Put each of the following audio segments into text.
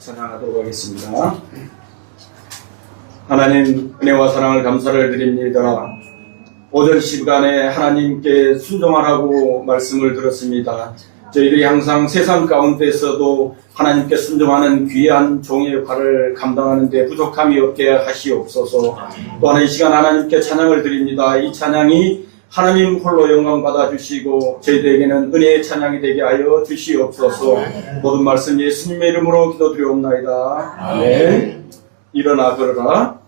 찬양하도록 하겠습니다. 하나님 은혜와 사랑을 감사를 드립니다. 오전 시간에 하나님께 순종하라고 말씀을 들었습니다. 저희들이 항상 세상 가운데서도 하나님께 순종하는 귀한 종의 역할을 감당하는 데 부족함이 없게 하시옵소서. 또한 이 시간 하나님께 찬양을 드립니다. 이 찬양이 하나님 홀로 영광 받아주시고 저희들에게는 은혜의 찬양이 되게 하여 주시옵소서. 모든 말씀 예수님의 이름으로 기도드리옵나이다. 아멘. 일어나 걸어라.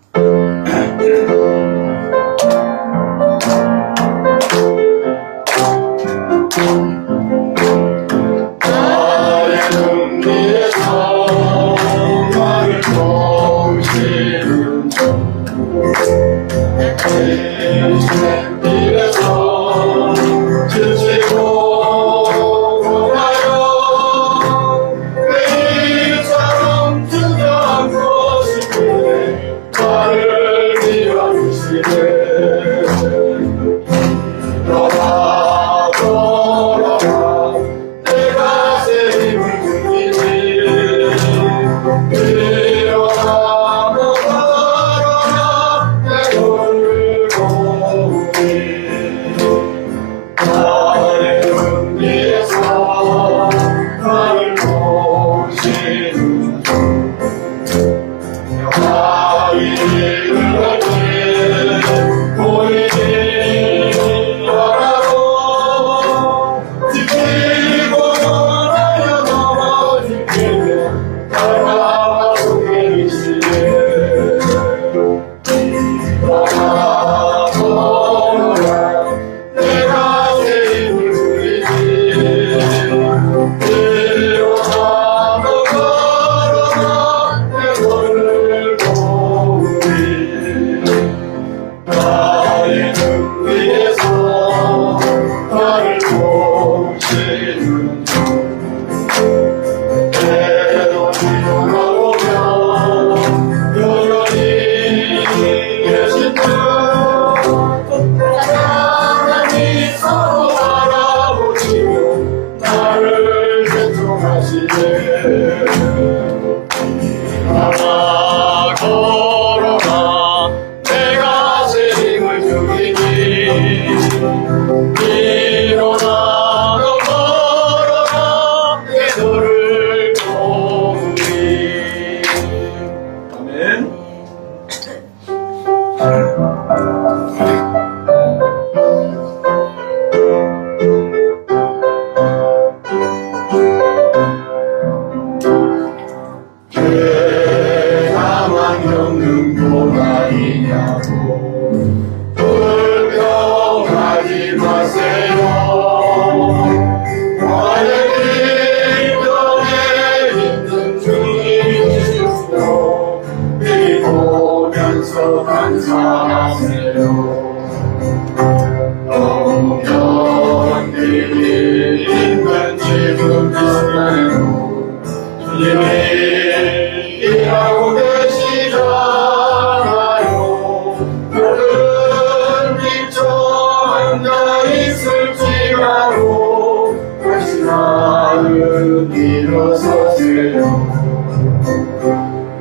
일어서세요.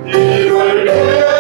힘을 내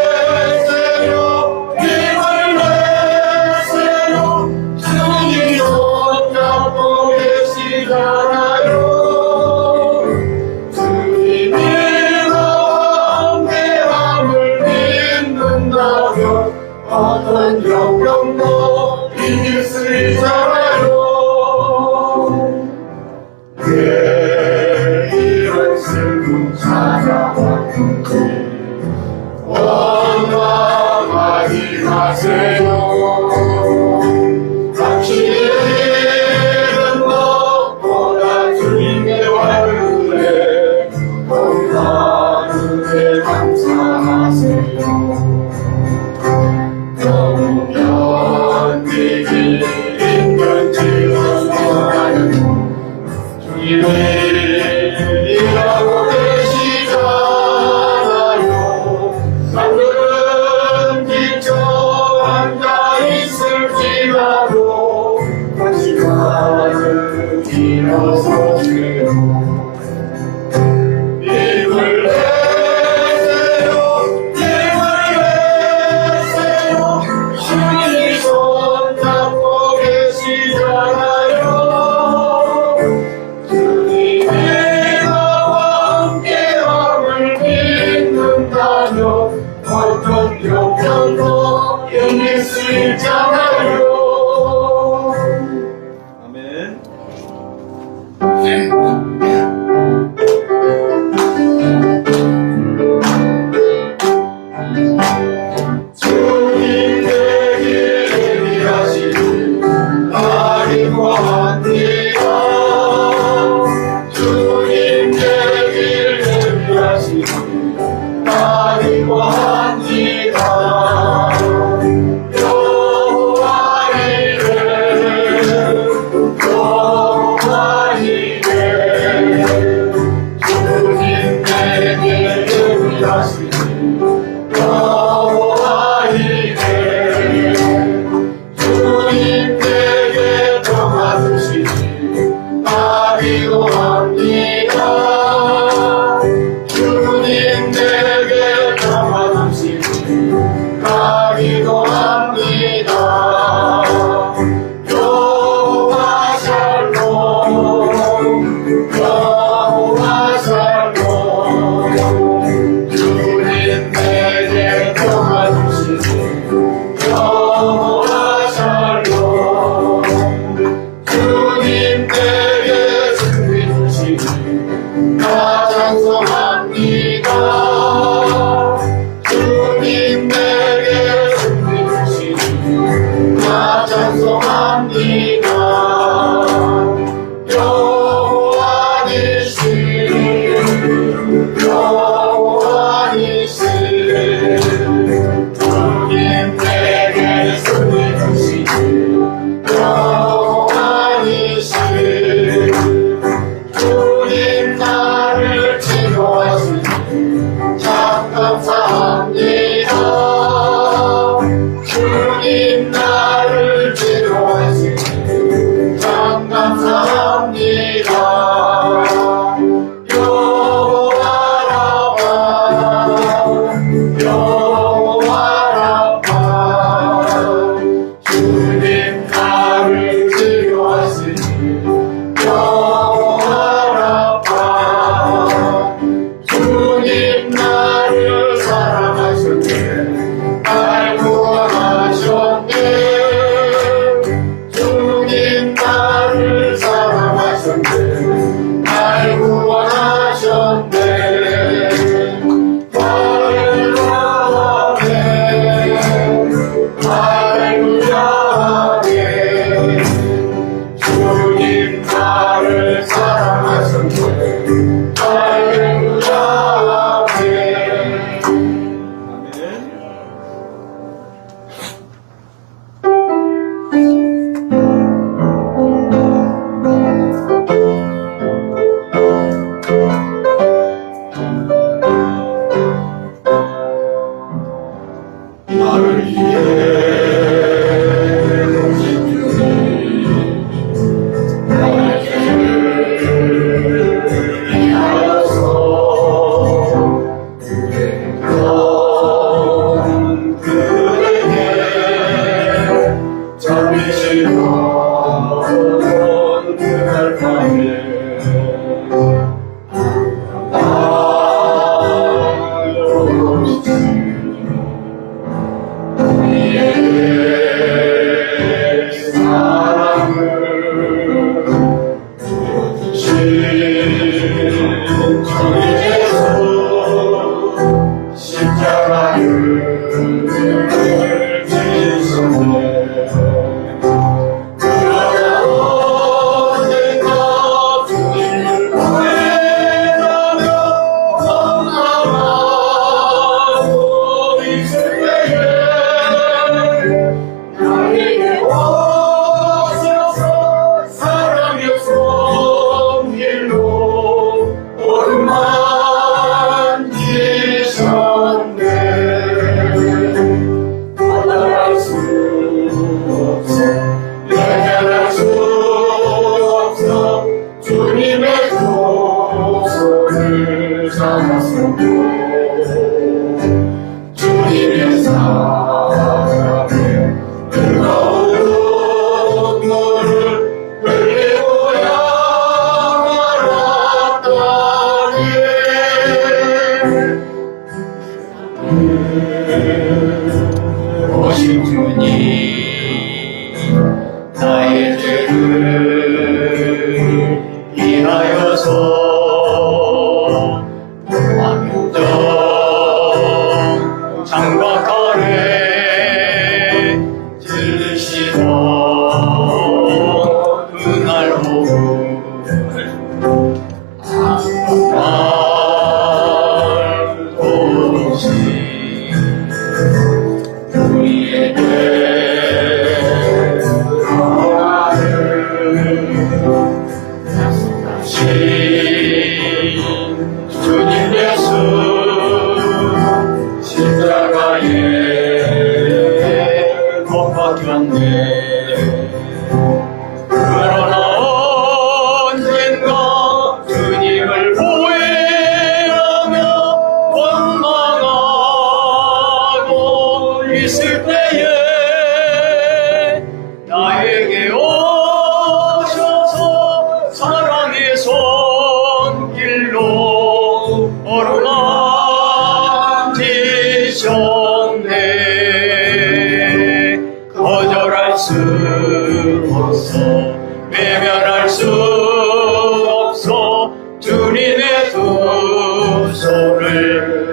평안하시니 아리고합니다. 여호와 이레 여호와 이레 주님 내게 예비하시니 여호와 이레 주님 내게 평화 주시니 아리고합니다. 주님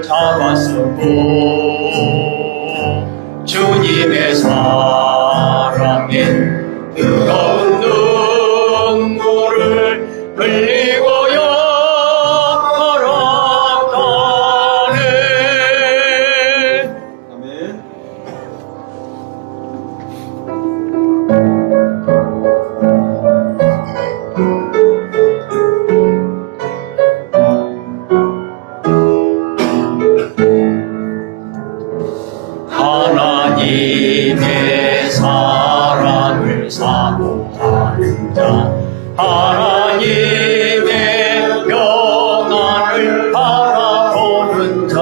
잡았었고 주님의 사랑에 뜨거운 눈물을 흘리고요 걸어가네. 아멘. 하나님의 사랑을 사모하는 자, 하나님의 평안을 바라보는 자,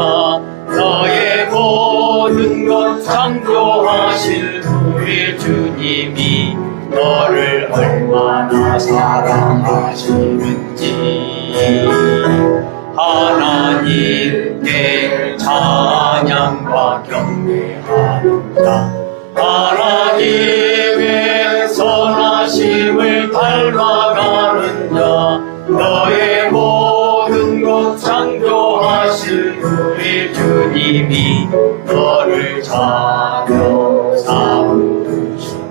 너의 모든 것 창조하실 우리 주님이 너를 얼마나 사랑하시는지 하나님께 찬양과 경배하는 자, 하나님의 선하심을 닮아가는 자, 너의 모든 것 창조하실 우리 주님이 너를 자녀 삼으시네.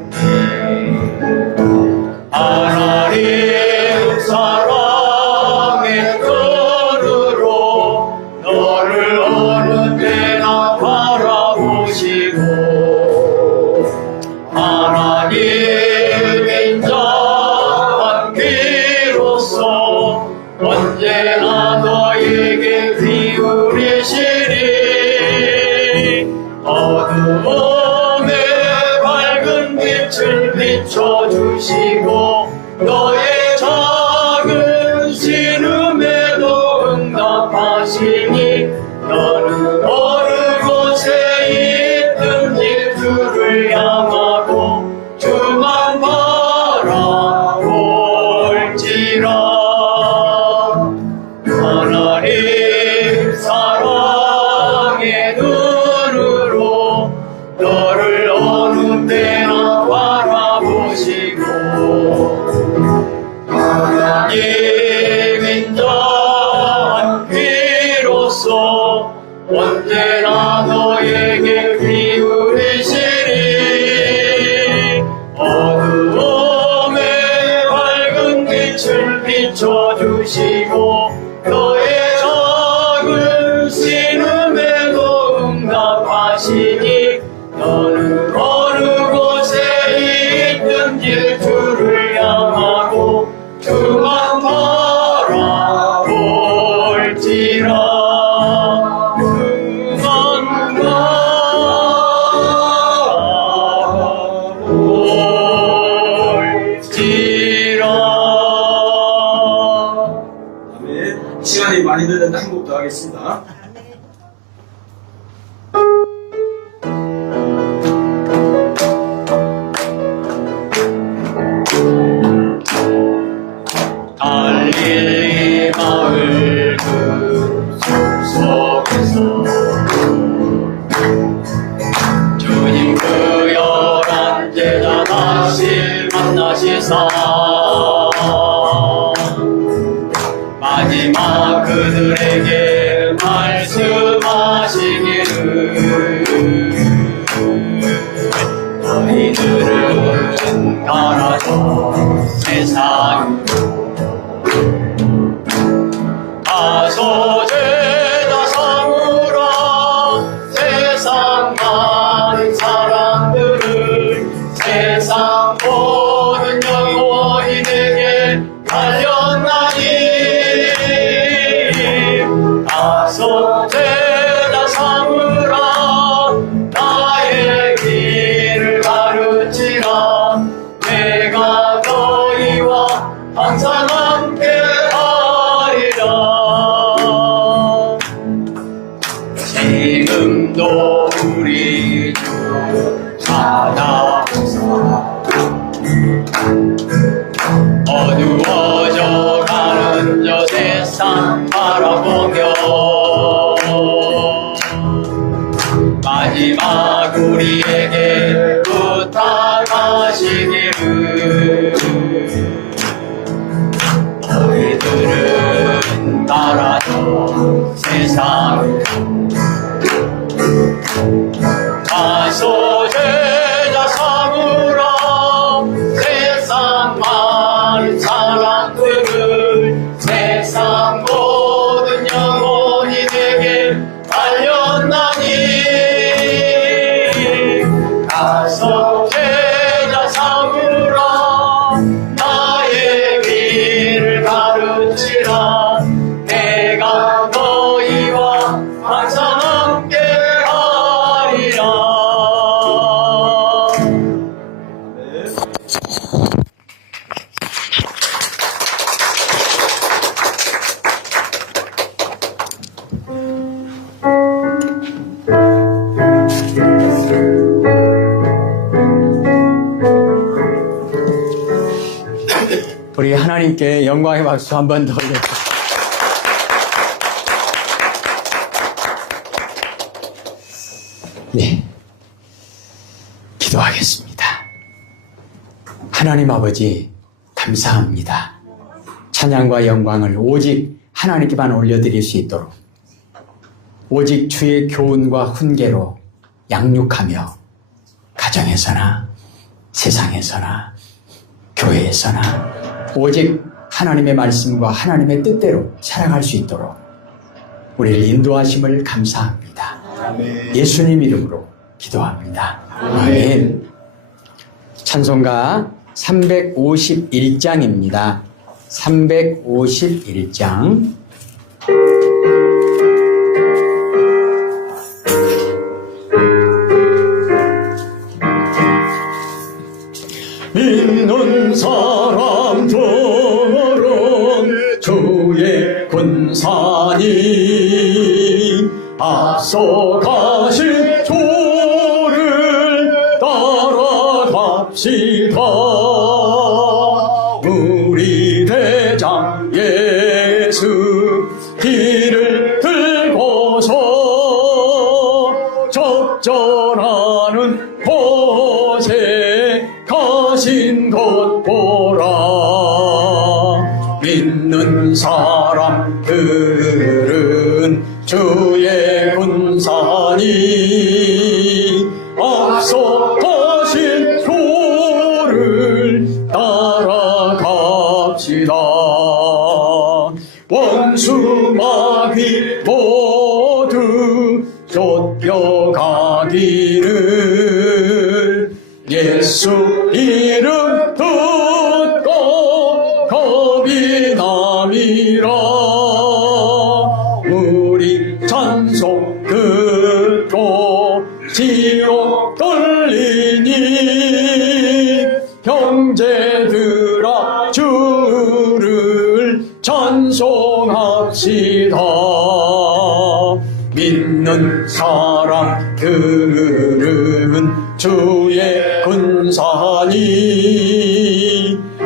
하나님 사랑의 끈으로 너를 어느 때나 바라보시고 하나님의 인자한 귀로서 언제나 너에게 기울이시니 어두움에 밝은 빛을 비춰주시고 너의 작은 신음에도 응답하시니 너는 어느 곳에 있든지 주를 향하고 주만 바라볼지라. 하나님 사랑의 눈으로 너를 어느 때나 바라보시고 하나님 인자한 귀로서 언제나 너에게 기울이시니 어두움에 밝은 빛을 비춰주시고 너의 작은 신음에도 응답하시니 너는 어느 곳에 있든지 주를 향하고 주만 바라볼지라. 주만 바라볼지라. 아멘. 시간이 많이 늦는데 한 곡 더 하겠습니다. 갈릴리 마을 그 숲속에서 주님 그 열한 제자 다시 만나시사 마지막 그들에게 말씀하시기를 너희들은 가라져 세상으로 가서 죄다 삼으라. 세상 많은 사람들을 세상 모든 영혼인에게 달렸나니 가서 죄다 삼으라. 나의 길을 가르치라. 내가 너희와 항상 함께 하리라. 지금도 우리 주 찾아오사 어두워져 가는 저 세상 바라보며 마지막 우리에게 부탁하시기를 너희들은 따라서 세상을 가서 제자 삼으라 세상 많은 사람들을 세상 모든 영혼이 내게 알렸나니 가서 제자 삼으라 나의 길을 가르치라 내가 너희와 항상 함께 하리라. 우리 하나님께 영광의 박수 한 번 더 올려주세요. 네, 기도하겠습니다. 하나님 아버지 감사합니다. 찬양과 영광을 오직 하나님께만 올려드릴 수 있도록 오직 주의 교훈과 훈계로 양육하며 가정에서나 세상에서나 교회에서나 오직 하나님의 말씀과 하나님의 뜻대로 살아갈 수 있도록 우리를 인도하심을 감사합니다. 예수님 이름으로 기도합니다. 아멘. 찬송가 351장입니다. 351장. 믿는 사람들은 주의 군사니 앞서가신 주를 따라갑시다. 우리 대장 예수 길을 들고서 적절하는 곳에 가신 것 보라. 믿는 사람들은 주의 군사니 앞서 가신 주를 따라갑시다. 원수 마귀 모두 쫓겨가기를 예수 이름 듣고 겁이 남이라. 우리 찬송 듣고 지옥 떨리니 형제들아 주를 찬송합시다. 믿는 사람들은 주의 군사니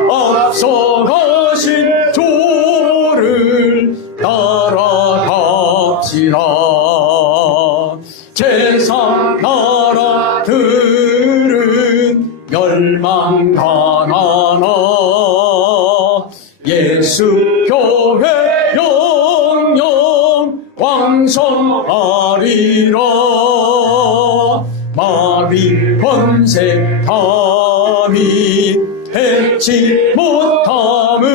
앞서가신 주를 따라갑시다. 세상 나라들은 멸망당하나 예수 교회 영영 왕성하리라. 마귀 권세 감히 해치 못함은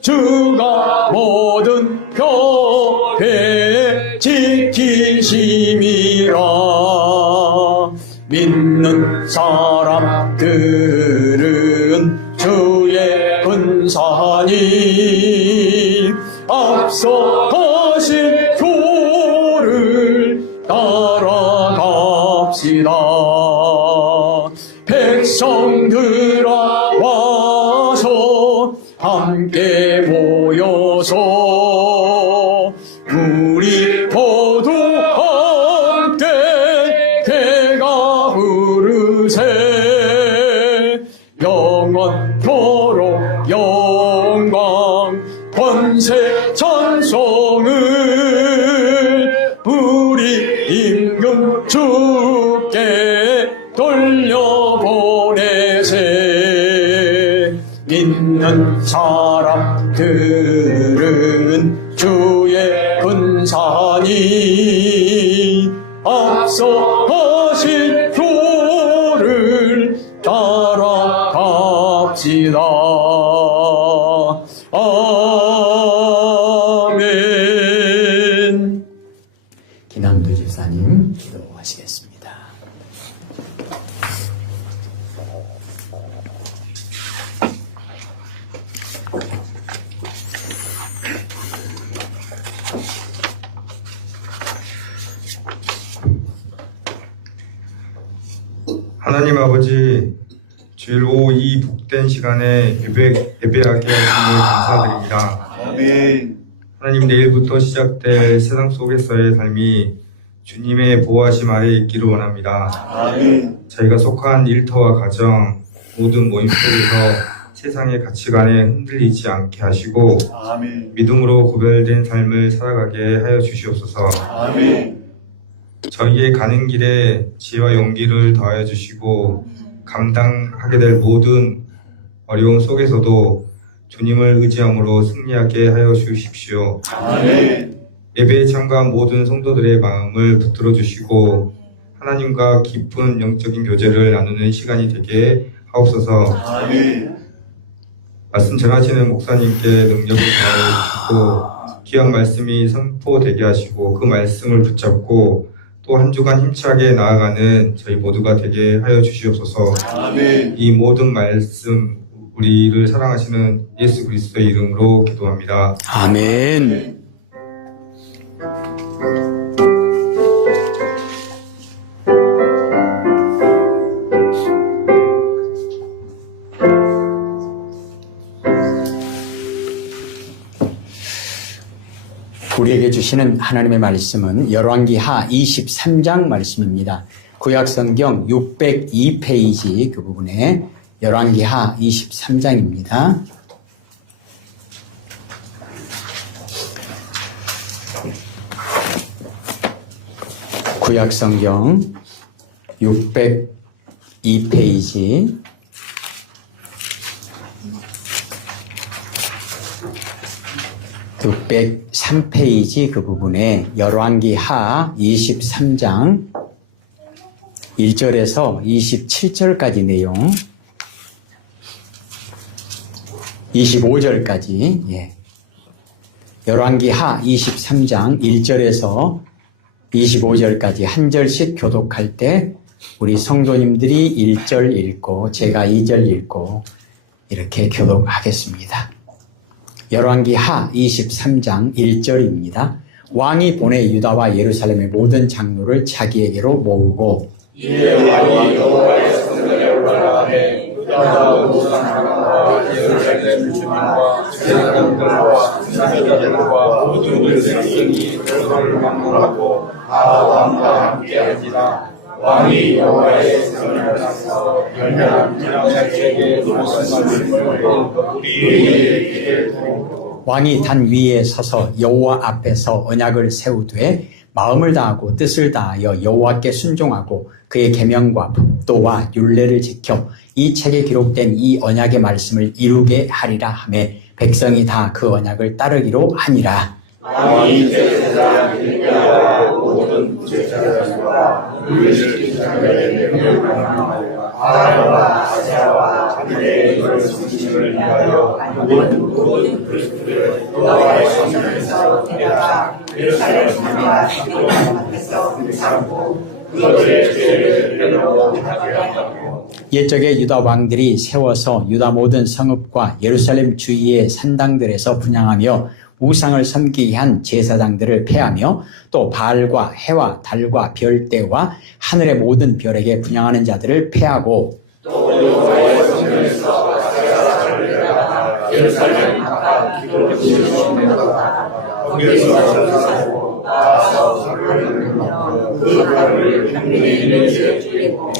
주가 모든 교회 지키심이라. 믿는 사람들은 주의 군사니 앞서 가신 주를 따라갑시다. 백성들아 와서 함께 모여서 우리 모두 함께 개가 부르세. 영원토록 영광 권세 찬송을 우리 임금 주께 돌려보내세. 믿는 사람들은 주의 군사 하나님 앞서 하신 표를 따라갑시다. 아멘. 김남도 집사님 기도하시겠습니다. 하나님 아버지, 주일 오후 이 복된 시간에 예배하게 하심을 감사드립니다. 아멘. 하나님, 내일부터 시작될 세상 속에서의 삶이 주님의 보호하심 아래 있기를 원합니다. 아멘. 저희가 속한 일터와 가정, 모든 모임 속에서 세상의 가치관에 흔들리지 않게 하시고 아멘. 믿음으로 구별된 삶을 살아가게 하여 주시옵소서. 아멘. 저희의 가는 길에 지혜와 용기를 더하여 주시고 감당하게 될 모든 어려움 속에서도 주님을 의지함으로 승리하게 하여 주십시오. 아멘. 예배에 참가한 모든 성도들의 마음을 붙들어 주시고 하나님과 깊은 영적인 교제를 나누는 시간이 되게 하옵소서. 아멘. 말씀 전하시는 목사님께 능력을 더하여 주시고 귀한 말씀이 선포되게 하시고 그 말씀을 붙잡고 또 한 주간 힘차게 나아가는 저희 모두가 되게 하여 주시옵소서. 아멘. 이 모든 말씀 우리를 사랑하시는 예수 그리스도의 이름으로 기도합니다. 아멘. 우리에게 주시는 하나님의 말씀은 열왕기하 23장 말씀입니다. 구약성경 602페이지 그 부분에 열왕기하 23장입니다. 구약성경 602페이지 603페이지 그 부분에 열왕기하 23장 1절에서 27절까지 내용 25절까지 열왕기하 23장 1절에서 25절까지 한 절씩 교독할 때 우리 성도님들이 1절 읽고 제가 2절 읽고 이렇게 교독하겠습니다. 열왕기하 23장 1절입니다. 왕이 보내 유다와 예루살렘의 모든 장로를 자기에게로 모으고 이에 왕이 여호와의 성전에 올라가매 유다와 모든 장로와 예루살렘 주민과 제사장들과 선지자들과 모든 백성이 그를 막론하고 다 왕과 함께하니라. 왕이 여호와의 성전에 가서 열매난 장자에게 무슨 말씀을 우리에게 두고 왕이 단 위에 서서 여호와 앞에서 언약을 세우되 마음을 다하고 뜻을 다하여 여호와께 순종하고 그의 계명과 법도와 율례를 지켜 이 책에 기록된 이 언약의 말씀을 이루게 하리라 하며 백성이 다 그 언약을 따르기로 하니라. 왕이 제사장 일가와 모든 제사장과 물을 지킨 자들의 명령을 강하여 아론과 아사와 자기의 열심을 위하여 모든 그리스도를 여호와의 성전에서 데려다 예루살렘 성막 기도 앞에서 삼고 그들의 죄를 회개하고 하게 하고 옛적에 유다 왕들이 세워서 유다 모든 성읍과 예루살렘 주위의 산당들에서 분향하며 우상을 섬기게 한 제사장들을 폐하며 또 바알과 해와 달과 별대와 하늘의 모든 별에게 분향하는 자들을 폐하고 또 여호와의 성전에서 아사야를 데려다 예루살렘 바깥 기도를 지으시며 거기에서 전사하고 나아서 사람을 먹고 그 발을 평민에 있는 죄에 뿌리고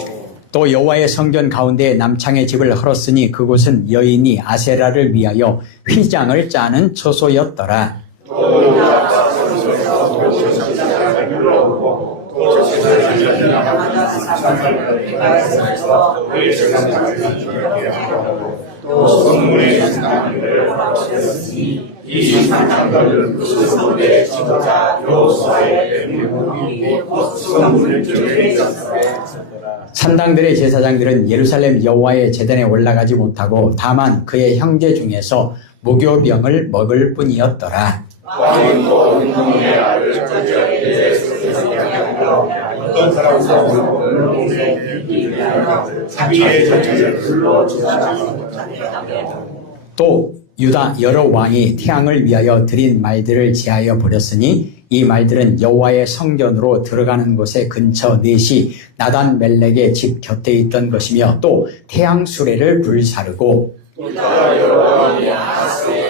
또 여호와의 성전 가운데 남창의 집을 헐었으니 그곳은 여인이 아세라를 위하여 휘장을 짜는 처소였더라. 또 유다 성소에서 제사장을 불러오고 또 제사장을 사람을 대가에서 우리 제사장을 죽이게 하고 또 성문의 제사장을 헐었으니 이 산당들은 그 성의 지도자 여호수아의 명령이 곧 성문을 뚫게 있었더라. 산당들의 제사장들은 예루살렘 여호와의 제단에 올라가지 못하고 다만 그의 형제 중에서 무교병을 먹을 뿐이었더라. 왕은 또 운동의 알을 저녁에 대해서 향하여 어떤 사람도 동생의 이르며 자기의 자체를 불러 주시지 못하게 하며 또 유다 여러 왕이 태양을 위하여 드린 말들을 제하여 버렸으니 이 말들은 여호와의 성전으로 들어가는 곳의 근처 넷이 나단 멜렉의 집 곁에 있던 것이며 또 태양 수레를 불사르고 유다 여러 왕이 아하스의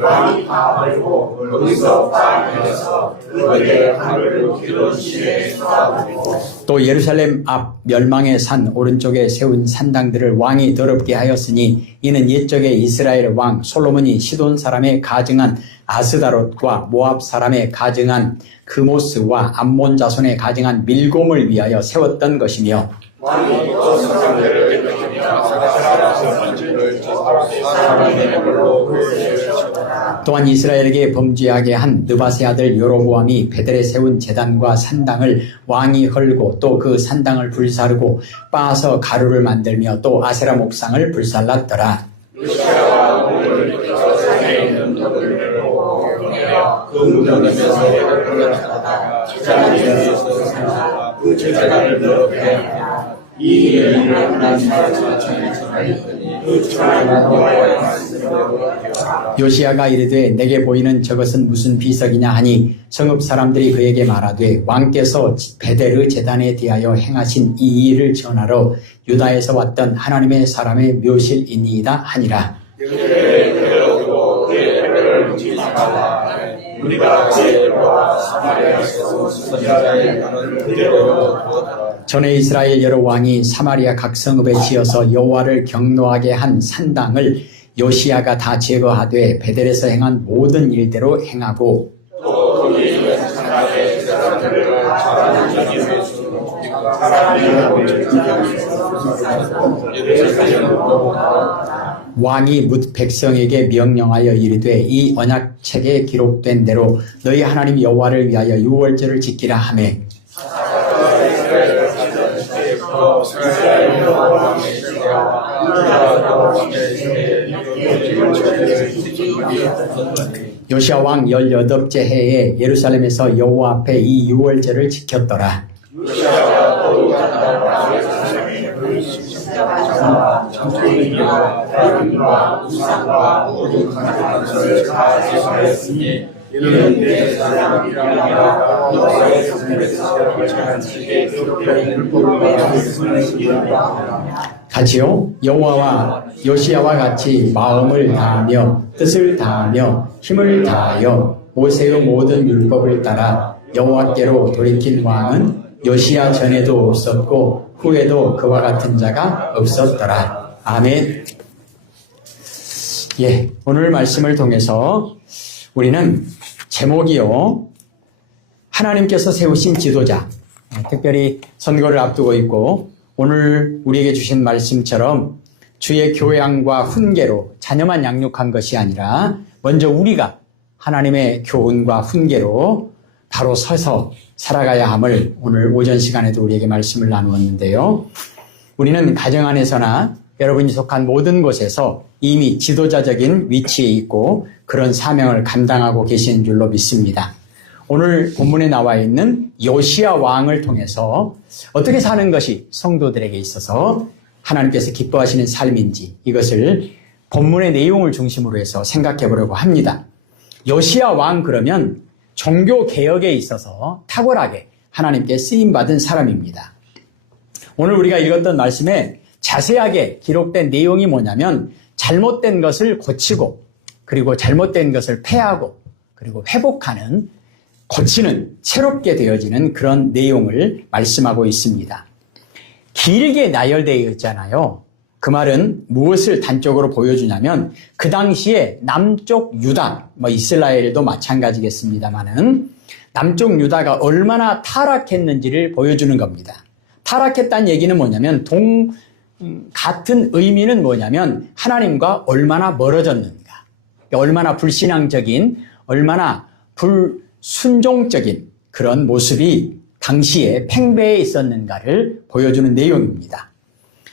왕이 다 알고 거기서 방에서 그들의 하늘을 기도 시에 쏟아부고 또 예루살렘 앞 멸망의 산 오른쪽에 세운 산당들을 왕이 더럽게 하였으니 이는 옛적에 이스라엘 왕 솔로몬이 시돈 사람의 가증한 아스다롯과 모압 사람의 가증한 그모스와 암몬 자손의 가증한 밀곰을 위하여 세웠던 것이며 왕이 또 사람들을 일으키며 사람의 번제를 사람의 걸로 보여주셨다. 또한 이스라엘에게 범죄하게 한 느바세 아들 여로보암이 베델에 세운 제단과 산당을 왕이 헐고 또 그 산당을 불사르고 빻아서 가루를 만들며 또 아세라 목상을 불살랐더라. 요시아와 오늘 이끌어 산에 있는 돌을 내고 그 무덤에서 흘러나다가 제자리에서 생사 그 제자를 더럽게 하며 이 일을 하나님 앞에서 전했더니 그 전하는 여호와의 말씀대로 되었다. 요시야가 이르되 내게 보이는 저것은 무슨 비석이냐 하니 성읍 사람들이 그에게 말하되 왕께서 베데르 제단에 대하여 행하신 이 일을 전하러 유다에서 왔던 하나님의 사람의 묘실이니이다 하니라. 그들의 그대로 그의 배를 묻히다가 우리가 제일과 사마리아에서 선지자의 가는 그대로 두었더라. 전에 이스라엘 여러 왕이 사마리아 각 성읍에 지어서 여호와를 경노하게 한 산당을 요시야가 다 제거하되 베델에서 행한 모든 일대로 행하고 또 거기 있는 사람의 제자들을 잘하는 자기를 주고 사람의 왕이 뭇 백성에게 명령하여 이르되 이 언약책에 기록된 대로 너희 하나님 여호와를 위하여 유월절을 지키라 하매 요시야 왕 18째 해에 예루살렘에서 여호와 앞에 이 유월절을 지켰더라. 이는 내 사람이라 여호와의 성에서 결정한지에 같이요. 여호와와 요시야와 같이 마음을 다하며 뜻을 다하며 힘을 다하여 모세의 모든 율법을 따라 여호와께로 돌이킨 왕은 요시야 전에도 없었고 후에도 그와 같은 자가 없었더라. 아멘. 예, 오늘 말씀을 통해서 우리는 제목이요, 하나님께서 세우신 지도자, 특별히 선거를 앞두고 있고 오늘 우리에게 주신 말씀처럼 주의 교양과 훈계로 자녀만 양육한 것이 아니라 먼저 우리가 하나님의 교훈과 훈계로 바로 서서 살아가야 함을 오늘 오전 시간에도 우리에게 말씀을 나누었는데요. 우리는 가정 안에서나 여러분이 속한 모든 곳에서 이미 지도자적인 위치에 있고 그런 사명을 감당하고 계시는 줄로 믿습니다. 오늘 본문에 나와 있는 요시야 왕을 통해서 어떻게 사는 것이 성도들에게 있어서 하나님께서 기뻐하시는 삶인지 이것을 본문의 내용을 중심으로 해서 생각해 보려고 합니다. 요시야 왕 그러면 종교 개혁에 있어서 탁월하게 하나님께 쓰임받은 사람입니다. 오늘 우리가 읽었던 말씀에 자세하게 기록된 내용이 뭐냐면 잘못된 것을 고치고 그리고 잘못된 것을 폐하고 그리고 회복하는 고치는 새롭게 되어지는 그런 내용을 말씀하고 있습니다. 길게 나열되어 있잖아요. 그 말은 무엇을 단적으로 보여주냐면 그 당시에 남쪽 유다, 이스라엘도 마찬가지겠습니다만은 남쪽 유다가 얼마나 타락했는지를 보여주는 겁니다. 타락했다는 얘기는 뭐냐면 같은 의미는 뭐냐면 하나님과 얼마나 멀어졌는가, 얼마나 불신앙적인, 얼마나 불순종적인 그런 모습이 당시에 팽배해 있었는가를 보여주는 내용입니다.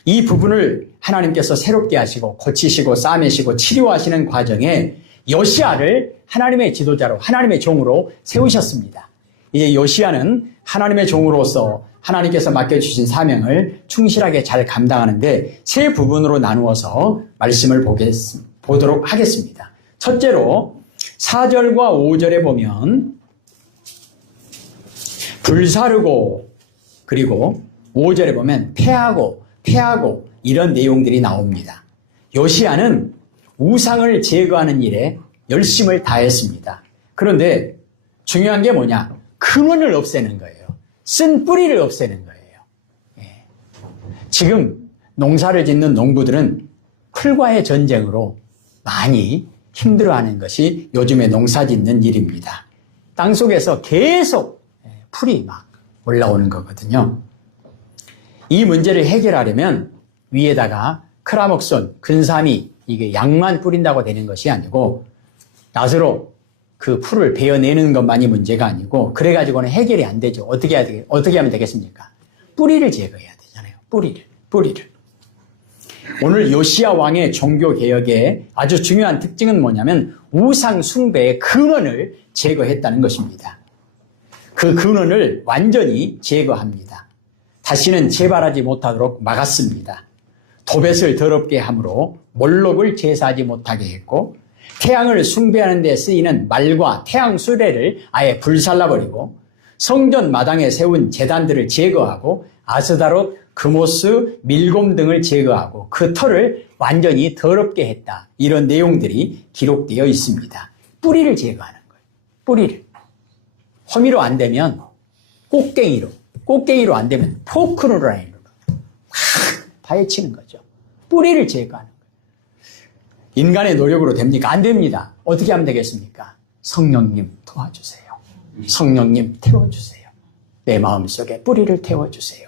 이 부분을 하나님께서 새롭게 하시고 고치시고 싸매시고 치료하시는 과정에 요시야를 하나님의 지도자로, 하나님의 종으로 세우셨습니다. 이제 요시야는 하나님의 종으로서 하나님께서 맡겨주신 사명을 충실하게 잘 감당하는데 세 부분으로 나누어서 말씀을 보도록 하겠습니다. 첫째로 4절과 5절에 보면 불사르고, 그리고 5절에 보면 패하고 이런 내용들이 나옵니다. 요시야는 우상을 제거하는 일에 열심을 다했습니다. 그런데 중요한 게 뭐냐? 근원을 없애는 거예요. 쓴 뿌리를 없애는 거예요. 지금 농사를 짓는 농부들은 풀과의 전쟁으로 많이 힘들어하는 것이 요즘에 농사 짓는 일입니다. 땅속에서 계속 풀이 막 올라오는 거거든요. 이 문제를 해결하려면 위에다가 크라목손, 근사미, 이게 약만 뿌린다고 되는 것이 아니고 낫으로 그 풀을 베어내는 것만이 문제가 아니고 그래가지고는 해결이 안 되죠. 어떻게 하면 되겠습니까? 뿌리를 제거해야 되잖아요. 뿌리를. 오늘 요시야 왕의 종교개혁의 아주 중요한 특징은 뭐냐면 우상 숭배의 근원을 제거했다는 것입니다. 그 근원을 완전히 제거합니다. 다시는 재발하지 못하도록 막았습니다. 도벳을 더럽게 함으로 몰록을 제사하지 못하게 했고 태양을 숭배하는 데 쓰이는 말과 태양 수레를 아예 불살라버리고 성전 마당에 세운 제단들을 제거하고 아스다롯, 그모스, 밀곰 등을 제거하고 그 터를 완전히 더럽게 했다. 이런 내용들이 기록되어 있습니다. 뿌리를 제거하는 거예요. 뿌리를. 호미로 안 되면 꽃갱이로 안 되면 포크로라인으로 파헤치는 거죠. 뿌리를 제거하는 거예요. 인간의 노력으로 됩니까? 안 됩니다. 어떻게 하면 되겠습니까? 성령님 도와주세요. 성령님 태워주세요. 내 마음속에 뿌리를 태워주세요.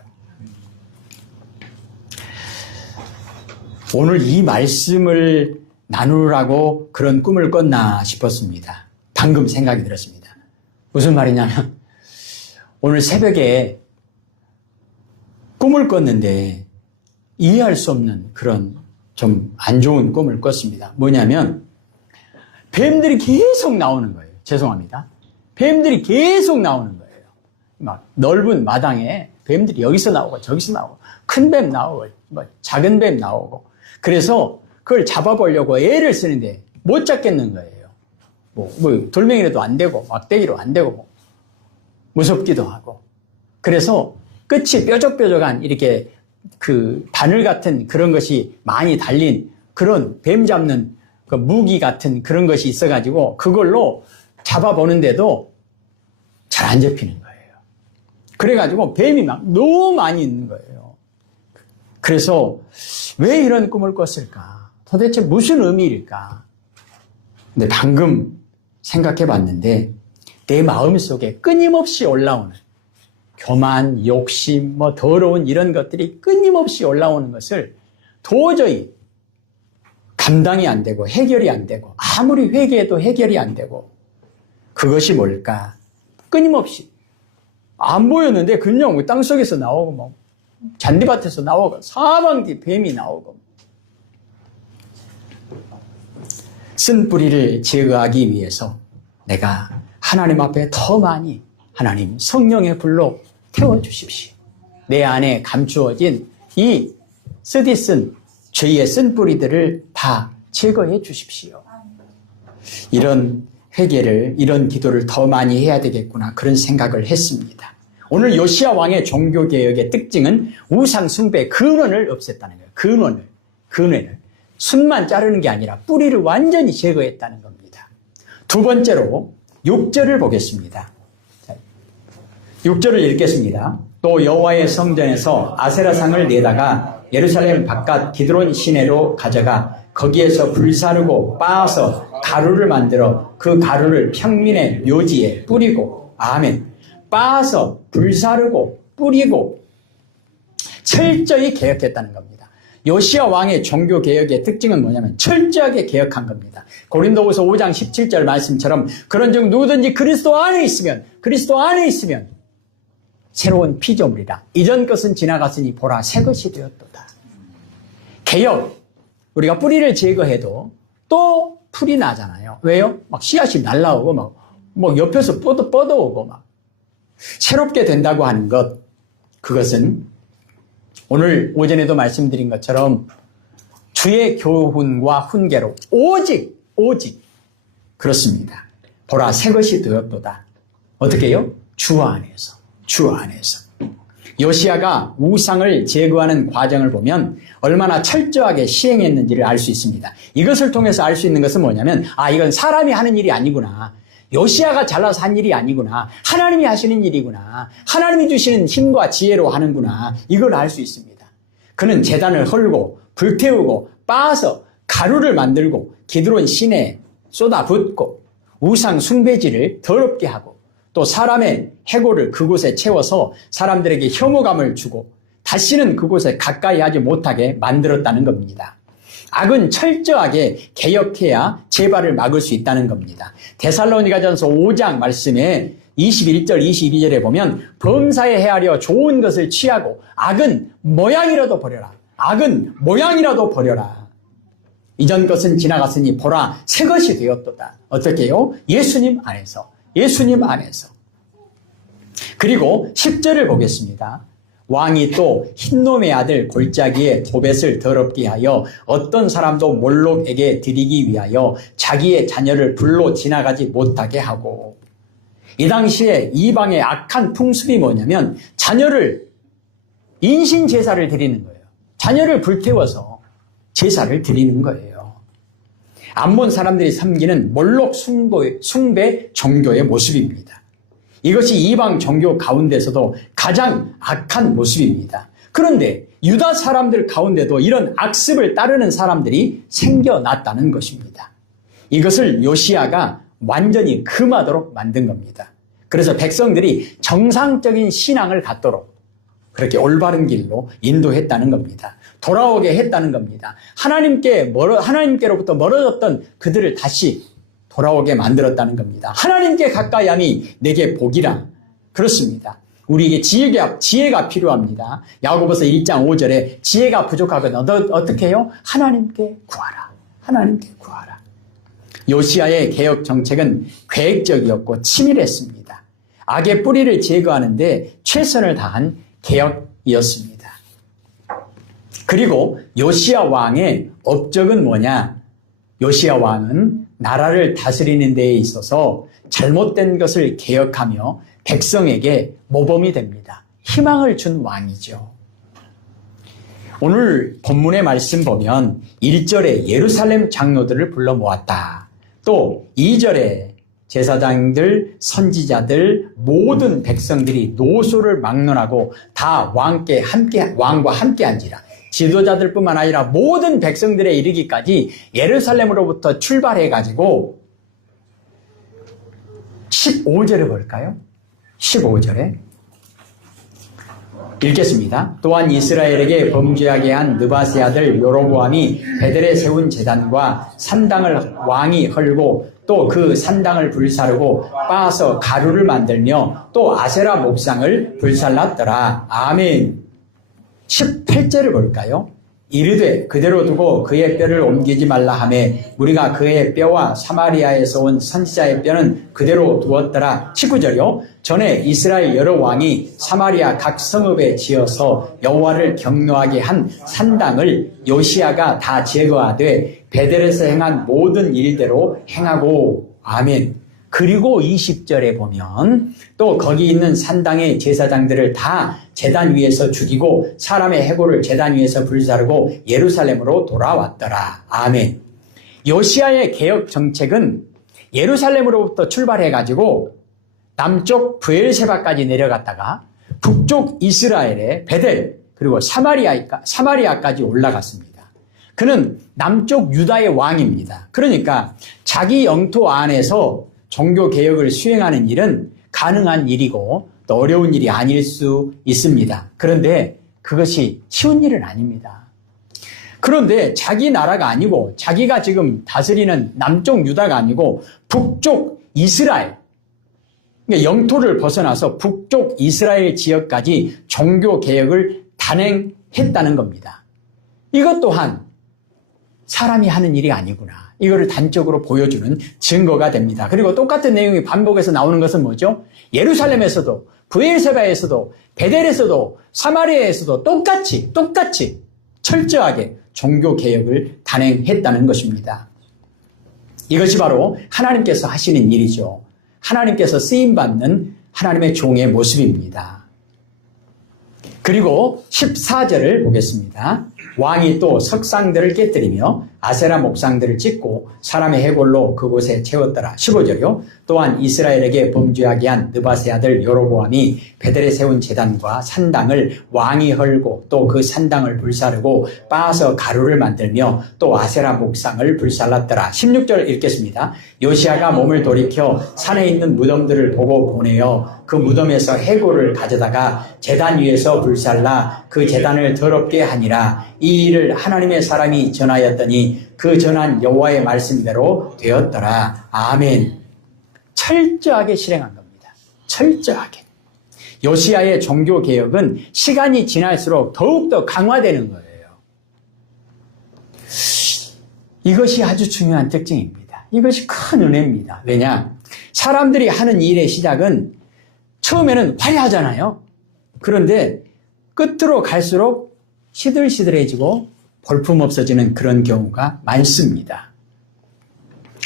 오늘 이 말씀을 나누라고 그런 꿈을 꿨나 싶었습니다. 방금 생각이 들었습니다. 무슨 말이냐면 오늘 새벽에 꿈을 꿨는데 이해할 수 없는 그런 좀 안 좋은 꿈을 꿨습니다. 뭐냐면 뱀들이 계속 나오는 거예요. 죄송합니다. 뱀들이 계속 나오는 거예요. 막 넓은 마당에 뱀들이 여기서 나오고 저기서 나오고 큰 뱀 나오고 작은 뱀 나오고 그래서 그걸 잡아보려고 애를 쓰는데 못 잡겠는 거예요. 뭐 돌멩이라도 안 되고 막대기로 안 되고 무섭기도 하고 그래서 끝이 뾰족뾰족한 이렇게 그 바늘 같은 그런 것이 많이 달린 그런 뱀 잡는 그 무기 같은 그런 것이 있어가지고 그걸로 잡아보는데도 잘 안 잡히는 거예요. 그래가지고 뱀이 막 너무 많이 있는 거예요. 그래서 왜 이런 꿈을 꿨을까? 도대체 무슨 의미일까? 근데 방금 생각해 봤는데 내 마음속에 끊임없이 올라오는 교만, 욕심, 더러운 이런 것들이 끊임없이 올라오는 것을 도저히 감당이 안 되고 해결이 안 되고 아무리 회개해도 해결이 안 되고 그것이 뭘까? 끊임없이 안 보였는데 그냥 땅속에서 나오고 잔디밭에서 나오고 사방뒤 뱀이 나오고 쓴 뿌리를 제거하기 위해서 내가 하나님 앞에 더 많이 하나님 성령의 불로 태워주십시오. 내 안에 감추어진 이 쓰디쓴 죄의 쓴 뿌리들을 다 제거해 주십시오. 이런 회개를, 이런 기도를 더 많이 해야 되겠구나 그런 생각을 했습니다. 오늘 요시야 왕의 종교개혁의 특징은 우상 숭배의 근원을 없앴다는 거예요. 근원을. 순만 자르는 게 아니라 뿌리를 완전히 제거했다는 겁니다. 두 번째로 6절을 보겠습니다. 6절을 읽겠습니다. 또 여호와의 성전에서 아세라상을 내다가 예루살렘 바깥 기드론 시내로 가져가 거기에서 불사르고 빻아서 가루를 만들어 그 가루를 평민의 묘지에 뿌리고 아멘. 빻아서 불사르고 뿌리고 철저히 개혁했다는 겁니다. 요시야 왕의 종교 개혁의 특징은 뭐냐면 철저하게 개혁한 겁니다. 고린도후서 5장 17절 말씀처럼 그런즉 누구든지 그리스도 안에 있으면 새로운 피조물이라. 이전 것은 지나갔으니 보라 새 것이 되었도다. 개혁. 우리가 뿌리를 제거해도 또 풀이 나잖아요. 왜요? 막 씨앗이 날라오고 막 옆에서 뻗어오고 막 새롭게 된다고 하는 것. 그것은 오늘 오전에도 말씀드린 것처럼 주의 교훈과 훈계로 오직 그렇습니다. 보라 새 것이 되었도다. 어떻게 해요? 주 안에서. 요시야가 우상을 제거하는 과정을 보면 얼마나 철저하게 시행했는지를 알 수 있습니다. 이것을 통해서 알 수 있는 것은 뭐냐면 이건 사람이 하는 일이 아니구나. 요시야가 잘라서 한 일이 아니구나. 하나님이 하시는 일이구나. 하나님이 주시는 힘과 지혜로 하는구나. 이걸 알 수 있습니다. 그는 제단을 헐고 불태우고 빻아서 가루를 만들고 기드론 시내에 쏟아붓고 우상 숭배지를 더럽게 하고 또 사람의 해골을 그곳에 채워서 사람들에게 혐오감을 주고 다시는 그곳에 가까이 하지 못하게 만들었다는 겁니다. 악은 철저하게 개혁해야 재발을 막을 수 있다는 겁니다. 데살로니가전서 5장 말씀에 21절 22절에 보면 범사에 헤아려 좋은 것을 취하고 악은 모양이라도 버려라. 이전 것은 지나갔으니 보라 새 것이 되었도다. 어떻게 해요? 예수님 안에서. 그리고 10절을 보겠습니다. 왕이 또 흰놈의 아들 골짜기에 도벳을 더럽게 하여 어떤 사람도 몰록에게 드리기 위하여 자기의 자녀를 불로 지나가지 못하게 하고. 이 당시에 이방의 악한 풍습이 뭐냐면 자녀를 인신 제사를 드리는 거예요. 자녀를 불태워서 제사를 드리는 거예요. 암몬 사람들이 섬기는 몰록 숭배 종교의 모습입니다. 이것이 이방 종교 가운데서도 가장 악한 모습입니다. 그런데 유다 사람들 가운데도 이런 악습을 따르는 사람들이 생겨났다는 것입니다. 이것을 요시야가 완전히 금하도록 만든 겁니다. 그래서 백성들이 정상적인 신앙을 갖도록 그렇게 올바른 길로 인도했다는 겁니다. 돌아오게 했다는 겁니다. 하나님께로부터 멀어졌던 그들을 다시 돌아오게 만들었다는 겁니다. 하나님께 가까이함이 내게 복이라. 그렇습니다. 우리에게 지혜가 필요합니다. 야고보서 1장 5절에 지혜가 부족하거든 어떻게 해요? 하나님께 구하라. 요시야의 개혁 정책은 계획적이었고 치밀했습니다. 악의 뿌리를 제거하는데 최선을 다한 개혁이었습니다. 그리고 요시야 왕의 업적은 뭐냐? 요시야 왕은 나라를 다스리는 데에 있어서 잘못된 것을 개혁하며 백성에게 모범이 됩니다. 희망을 준 왕이죠. 오늘 본문의 말씀 보면 1절에 예루살렘 장로들을 불러 모았다. 또 2절에 제사장들, 선지자들, 모든 백성들이 노소를 막론하고 다 왕과 함께 앉으라. 지도자들뿐만 아니라 모든 백성들에 이르기까지 예루살렘으로부터 출발해가지고 15절에 볼까요? 15절에 읽겠습니다. 또한 이스라엘에게 범죄하게 한 느바세 아들 여로보암이 베델에 세운 제단과 산당을 왕이 헐고 또 그 산당을 불사르고 빻아서 가루를 만들며 또 아세라 목상을 불살랐더라. 아멘. 18절을 볼까요? 이르되 그대로 두고 그의 뼈를 옮기지 말라 하매 우리가 그의 뼈와 사마리아에서 온 선지자의 뼈는 그대로 두었더라. 19절이요. 전에 이스라엘 여러 왕이 사마리아 각 성읍에 지어서 여호와를 경노하게 한 산당을 요시야가 다 제거하되 베델에서 행한 모든 일대로 행하고. 아멘. 그리고 20절에 보면 또 거기 있는 산당의 제사장들을 다 제단 위에서 죽이고 사람의 해골을 제단 위에서 불사르고 예루살렘으로 돌아왔더라. 아멘. 요시야의 개혁 정책은 예루살렘으로부터 출발해가지고 남쪽 브엘세바까지 내려갔다가 북쪽 이스라엘의 베델 그리고 사마리아까지 올라갔습니다. 그는 남쪽 유다의 왕입니다. 그러니까 자기 영토 안에서 종교개혁을 수행하는 일은 가능한 일이고 또 어려운 일이 아닐 수 있습니다. 그런데 그것이 쉬운 일은 아닙니다. 그런데 자기 나라가 아니고 자기가 지금 다스리는 남쪽 유다가 아니고 북쪽 이스라엘, 그러니까 영토를 벗어나서 북쪽 이스라엘 지역까지 종교개혁을 단행했다는 겁니다. 이것 또한 사람이 하는 일이 아니구나. 이거를 단적으로 보여주는 증거가 됩니다. 그리고 똑같은 내용이 반복해서 나오는 것은 뭐죠? 예루살렘에서도, 브엘세바에서도, 베델에서도, 사마리아에서도 똑같이 철저하게 종교개혁을 단행했다는 것입니다. 이것이 바로 하나님께서 하시는 일이죠. 하나님께서 쓰임받는 하나님의 종의 모습입니다. 그리고 14절을 보겠습니다. 왕이 또 석상들을 깨뜨리며 아세라 목상들을 찍고 사람의 해골로 그곳에 채웠더라. 15절이요. 또한 이스라엘에게 범죄하게 한 느바세 아들 여로보암이 베델에 세운 제단과 산당을 왕이 헐고 또 그 산당을 불사르고 빻아서 가루를 만들며 또 아세라 목상을 불살랐더라. 16절 읽겠습니다. 요시아가 몸을 돌이켜 산에 있는 무덤들을 보고 보내어 그 무덤에서 해골을 가져다가 제단 위에서 불살라 그 제단을 더럽게 하니라. 이 일을 하나님의 사람이 전하였더니 그 전한 여호와의 말씀대로 되었더라. 아멘. 철저하게 실행한 겁니다. 철저하게. 요시아의 종교개혁은 시간이 지날수록 더욱더 강화되는 거예요. 이것이 아주 중요한 특징입니다. 이것이 큰 은혜입니다. 왜냐? 사람들이 하는 일의 시작은 처음에는 화려하잖아요. 그런데 끝으로 갈수록 시들시들해지고 볼품없어지는 그런 경우가 많습니다.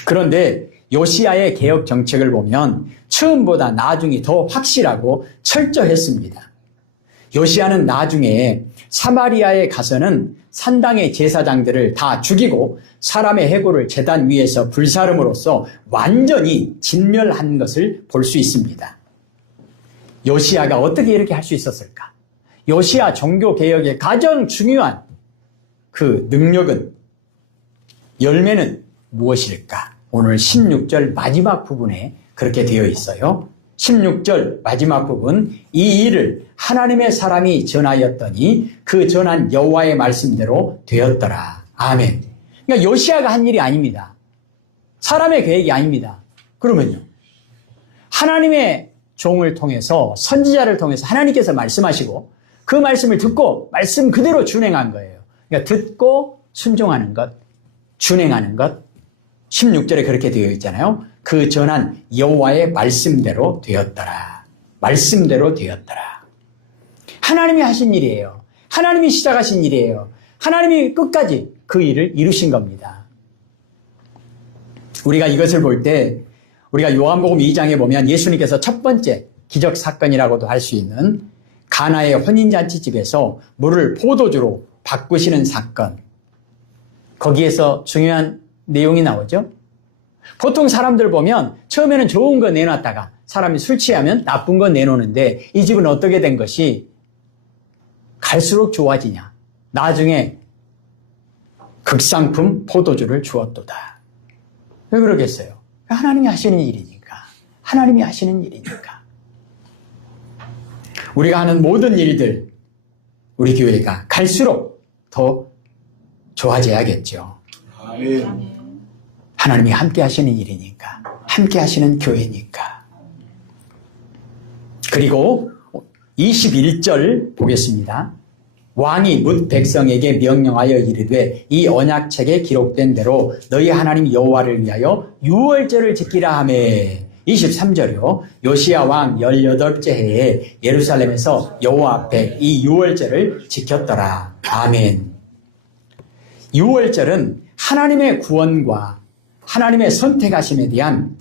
그런데 요시아의 개혁 정책을 보면 처음보다 나중이 더 확실하고 철저했습니다. 요시아는 나중에 사마리아에 가서는 산당의 제사장들을 다 죽이고 사람의 해골을 제단 위에서 불사름으로써 완전히 진멸한 것을 볼 수 있습니다. 요시아가 어떻게 이렇게 할 수 있었을까? 요시아 종교개혁의 가장 중요한 그 능력은, 열매는 무엇일까? 오늘 16절 마지막 부분에 그렇게 되어 있어요. 16절 마지막 부분, 이 일을 하나님의 사람이 전하였더니 그 전한 여호와의 말씀대로 되었더라. 아멘. 그러니까 요시아가 한 일이 아닙니다. 사람의 계획이 아닙니다. 그러면요, 하나님의 종을 통해서, 선지자를 통해서 하나님께서 말씀하시고 그 말씀을 듣고 말씀 그대로 준행한 거예요. 그러니까 듣고 순종하는 것, 준행하는 것. 16절에 그렇게 되어 있잖아요. 그 전한 여호와의 말씀대로 되었더라. 말씀대로 되었더라. 하나님이 하신 일이에요. 하나님이 시작하신 일이에요. 하나님이 끝까지 그 일을 이루신 겁니다. 우리가 이것을 볼 때, 우리가 요한복음 2장에 보면 예수님께서 첫 번째 기적 사건이라고도 할 수 있는 가나의 혼인잔치집에서 물을 포도주로 바꾸시는 사건, 거기에서 중요한 내용이 나오죠. 보통 사람들 보면 처음에는 좋은 거 내놨다가 사람이 술 취하면 나쁜 거 내놓는데, 이 집은 어떻게 된 것이 갈수록 좋아지냐? 나중에 극상품 포도주를 주었도다. 왜 그러겠어요? 하나님이 하시는 일이니까. 하나님이 하시는 일이니까. 우리가 하는 모든 일들, 우리 교회가 갈수록 더 좋아져야겠죠. 아멘. 하나님이 함께 하시는 일이니까, 함께 하시는 교회니까. 그리고 21절 보겠습니다. 왕이 뭇 백성에게 명령하여 이르되 이 언약책에 기록된 대로 너희 하나님 여호와를 위하여 유월절을 지키라 하매. 23절이요. 요시야 왕 18째 해에 예루살렘에서 여호와 앞에 이 유월절을 지켰더라. 아멘. 유월절은 하나님의 구원과 하나님의 선택하심에 대한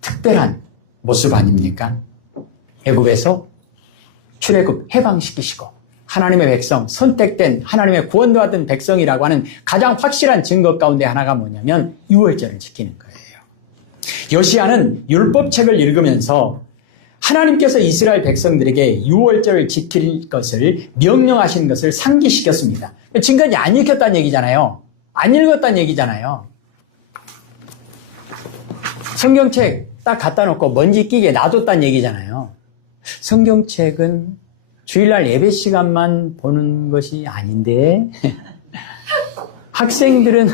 특별한 모습 아닙니까? 애굽에서 출애굽 해방시키시고 하나님의 백성, 선택된 하나님의 구원받은 백성이라고 하는 가장 확실한 증거 가운데 하나가 뭐냐면 유월절을 지키는 거예요. 요시야는 율법책을 읽으면서 하나님께서 이스라엘 백성들에게 유월절을 지킬 것을 명령하신 것을 상기시켰습니다. 지금까지 안 읽혔다는 얘기잖아요. 안 읽었다는 얘기잖아요. 성경책 딱 갖다 놓고 먼지 끼게 놔뒀다는 얘기잖아요. 성경책은 주일날 예배 시간만 보는 것이 아닌데 학생들은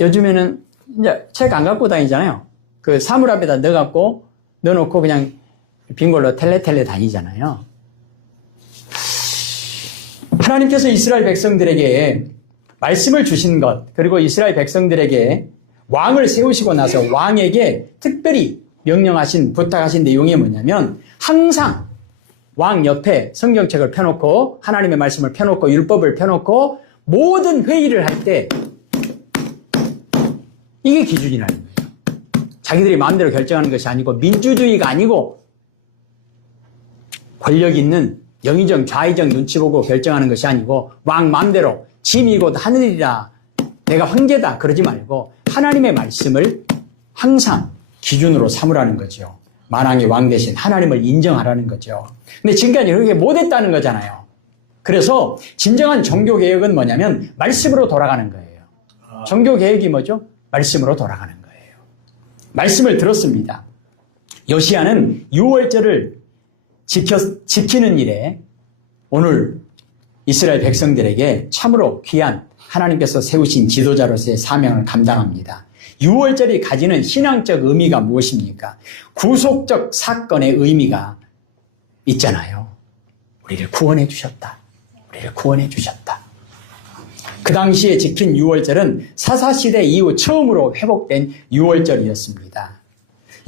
요즘에는 이제 책 안 갖고 다니잖아요. 그 사물 앞에다 넣어놓고 그냥 빈 걸로 텔레 다니잖아요. 하나님께서 이스라엘 백성들에게 말씀을 주신 것, 그리고 이스라엘 백성들에게 왕을 세우시고 나서 왕에게 특별히 명령하신, 부탁하신 내용이 뭐냐면 항상 왕 옆에 성경책을 펴놓고 하나님의 말씀을 펴놓고 율법을 펴놓고 모든 회의를 할 때 이게 기준이라는 거예요. 자기들이 마음대로 결정하는 것이 아니고 민주주의가 아니고 권력 있는 영의정 좌의정 눈치 보고 결정하는 것이 아니고 왕 마음대로 짐이 곧 하늘이라 내가 황제다 그러지 말고 하나님의 말씀을 항상 기준으로 삼으라는 거죠. 만왕의 왕 대신 하나님을 인정하라는 거죠. 근데 지금까지 그렇게 못했다는 거잖아요. 그래서 진정한 종교개혁은 뭐냐면 말씀으로 돌아가는 거예요. 종교개혁이 뭐죠? 말씀으로 돌아가는 거예요. 말씀을 들었습니다. 요시야는 유월절을 지키는 일에 오늘 이스라엘 백성들에게 참으로 귀한 하나님께서 세우신 지도자로서의 사명을 감당합니다. 유월절이 가지는 신앙적 의미가 무엇입니까? 구속적 사건의 의미가 있잖아요. 우리를 구원해 주셨다. 우리를 구원해 주셨다. 그 당시에 지킨 유월절은 사사시대 이후 처음으로 회복된 유월절이었습니다.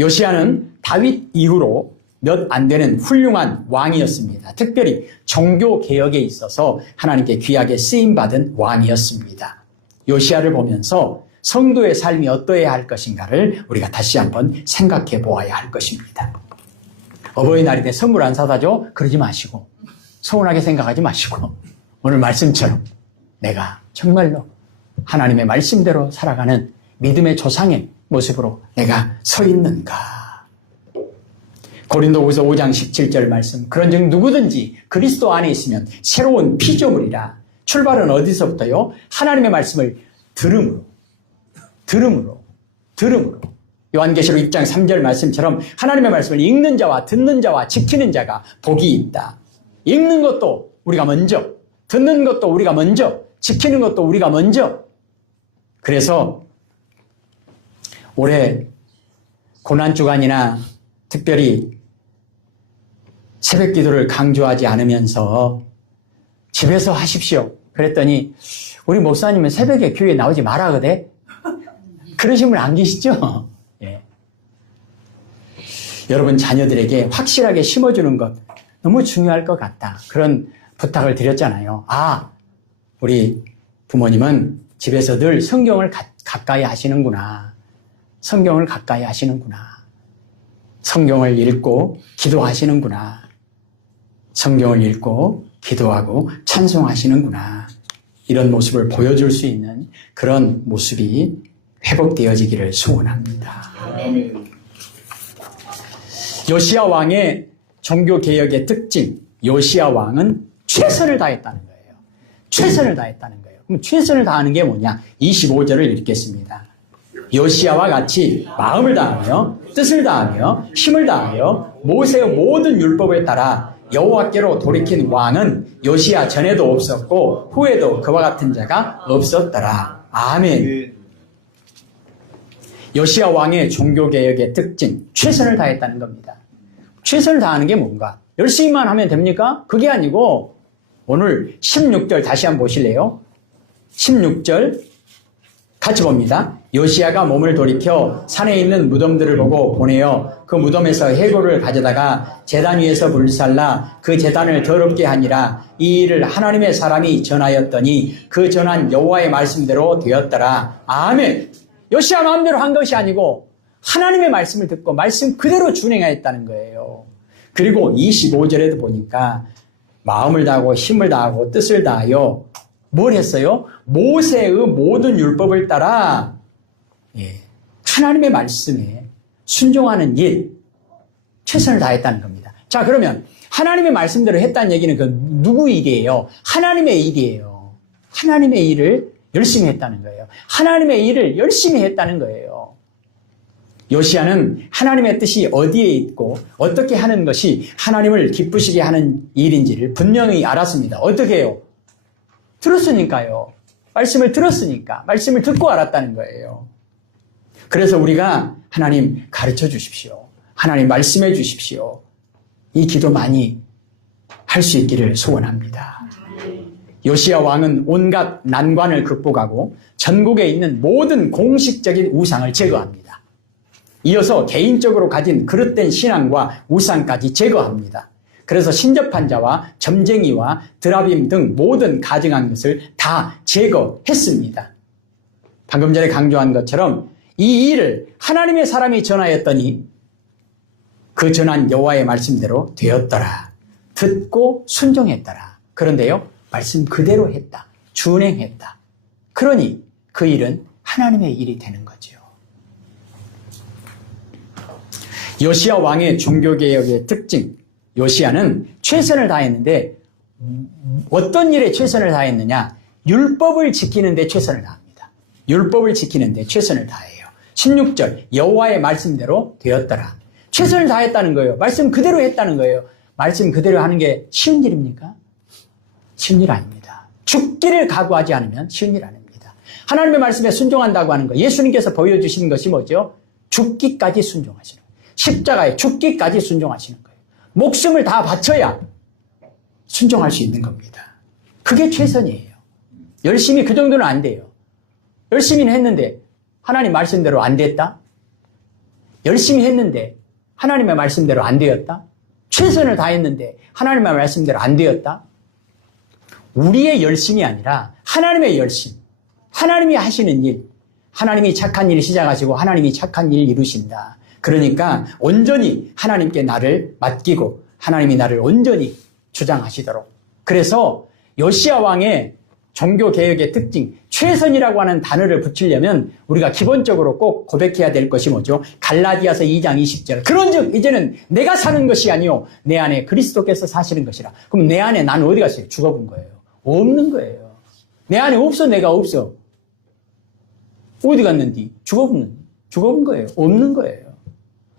요시야는 다윗 이후로 몇 안 되는 훌륭한 왕이었습니다. 특별히 종교개혁에 있어서 하나님께 귀하게 쓰임받은 왕이었습니다. 요시야를 보면서 성도의 삶이 어떠해야 할 것인가를 우리가 다시 한번 생각해 보아야 할 것입니다. 어버이날인데 선물 안 사다 줘? 그러지 마시고 서운하게 생각하지 마시고 오늘 말씀처럼 내가 정말로 하나님의 말씀대로 살아가는 믿음의 조상의 모습으로 내가 서 있는가? 고린도후서 5장 17절 말씀, 그런즉 누구든지 그리스도 안에 있으면 새로운 피조물이라. 출발은 어디서부터요? 하나님의 말씀을 들음으로 요한계시록 6장 3절 말씀처럼 하나님의 말씀을 읽는 자와 듣는 자와 지키는 자가 복이 있다. 읽는 것도 우리가 먼저, 듣는 것도 우리가 먼저, 지키는 것도 우리가 먼저. 그래서 올해 고난주간이나 특별히 새벽 기도를 강조하지 않으면서 집에서 하십시오. 그랬더니 우리 목사님은 새벽에 교회에 나오지 말아 그래? 그러신 분 안 계시죠? 예. 여러분 자녀들에게 확실하게 심어주는 것 너무 중요할 것 같다. 그런 부탁을 드렸잖아요. 우리 부모님은 집에서 늘 성경을 가까이 하시는구나. 성경을 가까이 하시는구나. 성경을 읽고 기도하시는구나. 성경을 읽고 기도하고 찬송하시는구나. 이런 모습을 보여줄 수 있는 그런 모습이 회복되어지기를 소원합니다. 요시야 왕의 종교개혁의 특징, 요시야 왕은 최선을 다했다는 거예요. 최선을 다했다는 거예요. 그럼 최선을 다하는 게 뭐냐? 25절을 읽겠습니다. 요시야와 같이 마음을 다하며 뜻을 다하며 힘을 다하여 모세의 모든 율법을 따라 여호와께로 돌이킨 왕은 요시야 전에도 없었고 후에도 그와 같은 자가 없었더라. 아멘. 요시야 왕의 종교개혁의 특징, 최선을 다했다는 겁니다. 최선을 다하는 게 뭔가? 열심히만 하면 됩니까? 그게 아니고 오늘 16절 다시 한번 보실래요? 16절 같이 봅니다. 요시야가 몸을 돌이켜 산에 있는 무덤들을 보고 보내어 그 무덤에서 해골을 가져다가 제단 위에서 불살라 그 제단을 더럽게 하니라. 이 일을 하나님의 사람이 전하였더니 그 전한 여호와의 말씀대로 되었더라. 아멘. 요시야 마음대로 한 것이 아니고 하나님의 말씀을 듣고 말씀 그대로 준행하였다는 거예요. 그리고 25절에도 보니까 마음을 다하고 힘을 다하고 뜻을 다하여 뭘 했어요? 모세의 모든 율법을 따라 하나님의 말씀에 순종하는 일, 최선을 다했다는 겁니다. 자, 그러면 하나님의 말씀대로 했다는 얘기는 그 누구 일이에요? 하나님의 일이에요. 하나님의 일을 열심히 했다는 거예요. 하나님의 일을 열심히 했다는 거예요. 요시야는 하나님의 뜻이 어디에 있고 어떻게 하는 것이 하나님을 기쁘시게 하는 일인지를 분명히 알았습니다. 어떻게 해요? 들었으니까요. 말씀을 들었으니까. 말씀을 듣고 알았다는 거예요. 그래서 우리가 하나님 가르쳐 주십시오. 하나님 말씀해 주십시오. 이 기도 많이 할 수 있기를 소원합니다. 요시야 왕은 온갖 난관을 극복하고 전국에 있는 모든 공식적인 우상을 제거합니다. 이어서 개인적으로 가진 그릇된 신앙과 우상까지 제거합니다. 그래서 신접한 자와 점쟁이와 드라빔 등 모든 가증한 것을 다 제거했습니다. 방금 전에 강조한 것처럼 이 일을 하나님의 사람이 전하였더니 그 전한 여호와의 말씀대로 되었더라. 듣고 순종했더라. 그런데요, 말씀 그대로 했다. 준행했다. 그러니 그 일은 하나님의 일이 되는 거죠. 요시야 왕의 종교개혁의 특징. 요시야는 최선을 다했는데 어떤 일에 최선을 다했느냐? 율법을 지키는 데 최선을 다합니다. 율법을 지키는 데 최선을 다해요. 16절 여호와의 말씀대로 되었더라. 최선을 다했다는 거예요. 말씀 그대로 했다는 거예요. 말씀 그대로 하는 게 쉬운 일입니까? 쉬운 일 아닙니다. 죽기를 각오하지 않으면 쉬운 일 아닙니다. 하나님의 말씀에 순종한다고 하는 거, 예수님께서 보여주시는 것이 뭐죠? 죽기까지 순종하시는 거예요. 십자가에 죽기까지 순종하시는 거예요. 목숨을 다 바쳐야 순종할 수 있는 겁니다. 그게 최선이에요. 열심히 그 정도는 안 돼요. 열심히는 했는데 하나님 말씀대로 안 됐다? 열심히 했는데 하나님의 말씀대로 안 되었다? 최선을 다했는데 하나님의 말씀대로 안 되었다? 우리의 열심이 아니라 하나님의 열심, 하나님이 하시는 일, 하나님이 착한 일 시작하시고 하나님이 착한 일 이루신다. 그러니까 온전히 하나님께 나를 맡기고 하나님이 나를 온전히 주장하시도록. 그래서 요시야 왕의 종교개혁의 특징, 최선이라고 하는 단어를 붙이려면 우리가 기본적으로 꼭 고백해야 될 것이 뭐죠? 갈라디아서 2장 20절. 그런즉 이제는 내가 사는 것이 아니요 내 안에 그리스도께서 사시는 것이라. 그럼 내 안에 나는 어디 갔어요? 죽어본 거예요. 없는 거예요. 내 안에 없어. 내가 없어. 어디 갔는지? 죽어본 거예요. 없는 거예요.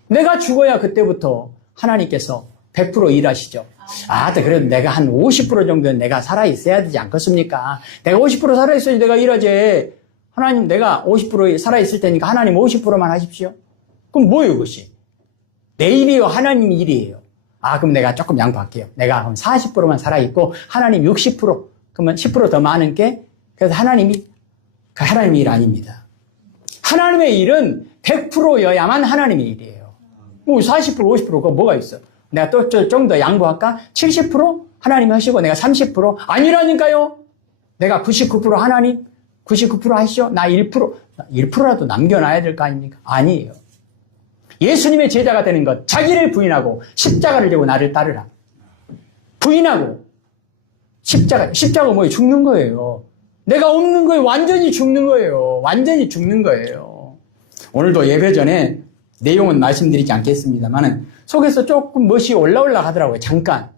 내가 죽어야 그때부터 하나님께서 100% 일하시죠. 그래도 내가 한 50% 정도는 내가 살아있어야 되지 않겠습니까? 내가 50% 살아있어야지 내가 일하지. 하나님 내가 50% 살아있을 테니까 하나님 50%만 하십시오. 그럼 뭐예요 그것이? 내 일이요 하나님 일이에요. 그럼 내가 조금 양보할게요. 내가 그럼 40%만 살아있고 하나님 60%, 그러면 10% 더 많은 게, 그래서 하나님의 일 아닙니다. 하나님의 일은 100%여야만 하나님의 일이에요. 뭐 40%, 50% 그거 뭐가 있어? 내가 또 좀 더 양보할까? 70% 하나님이 하시고 내가 30% 아니라니까요. 내가 99% 하나님 99% 하시죠. 나 1%라도 남겨놔야 될 거 아닙니까? 아니에요. 예수님의 제자가 되는 것, 자기를 부인하고 십자가를 지고 나를 따르라. 부인하고 십자가 뭐예요? 죽는 거예요. 내가 없는 거예요. 완전히 죽는 거예요. 완전히 죽는 거예요. 오늘도 예배 전에 내용은 말씀드리지 않겠습니다만은 속에서 조금 멋이 올라 하더라고요. 잠깐.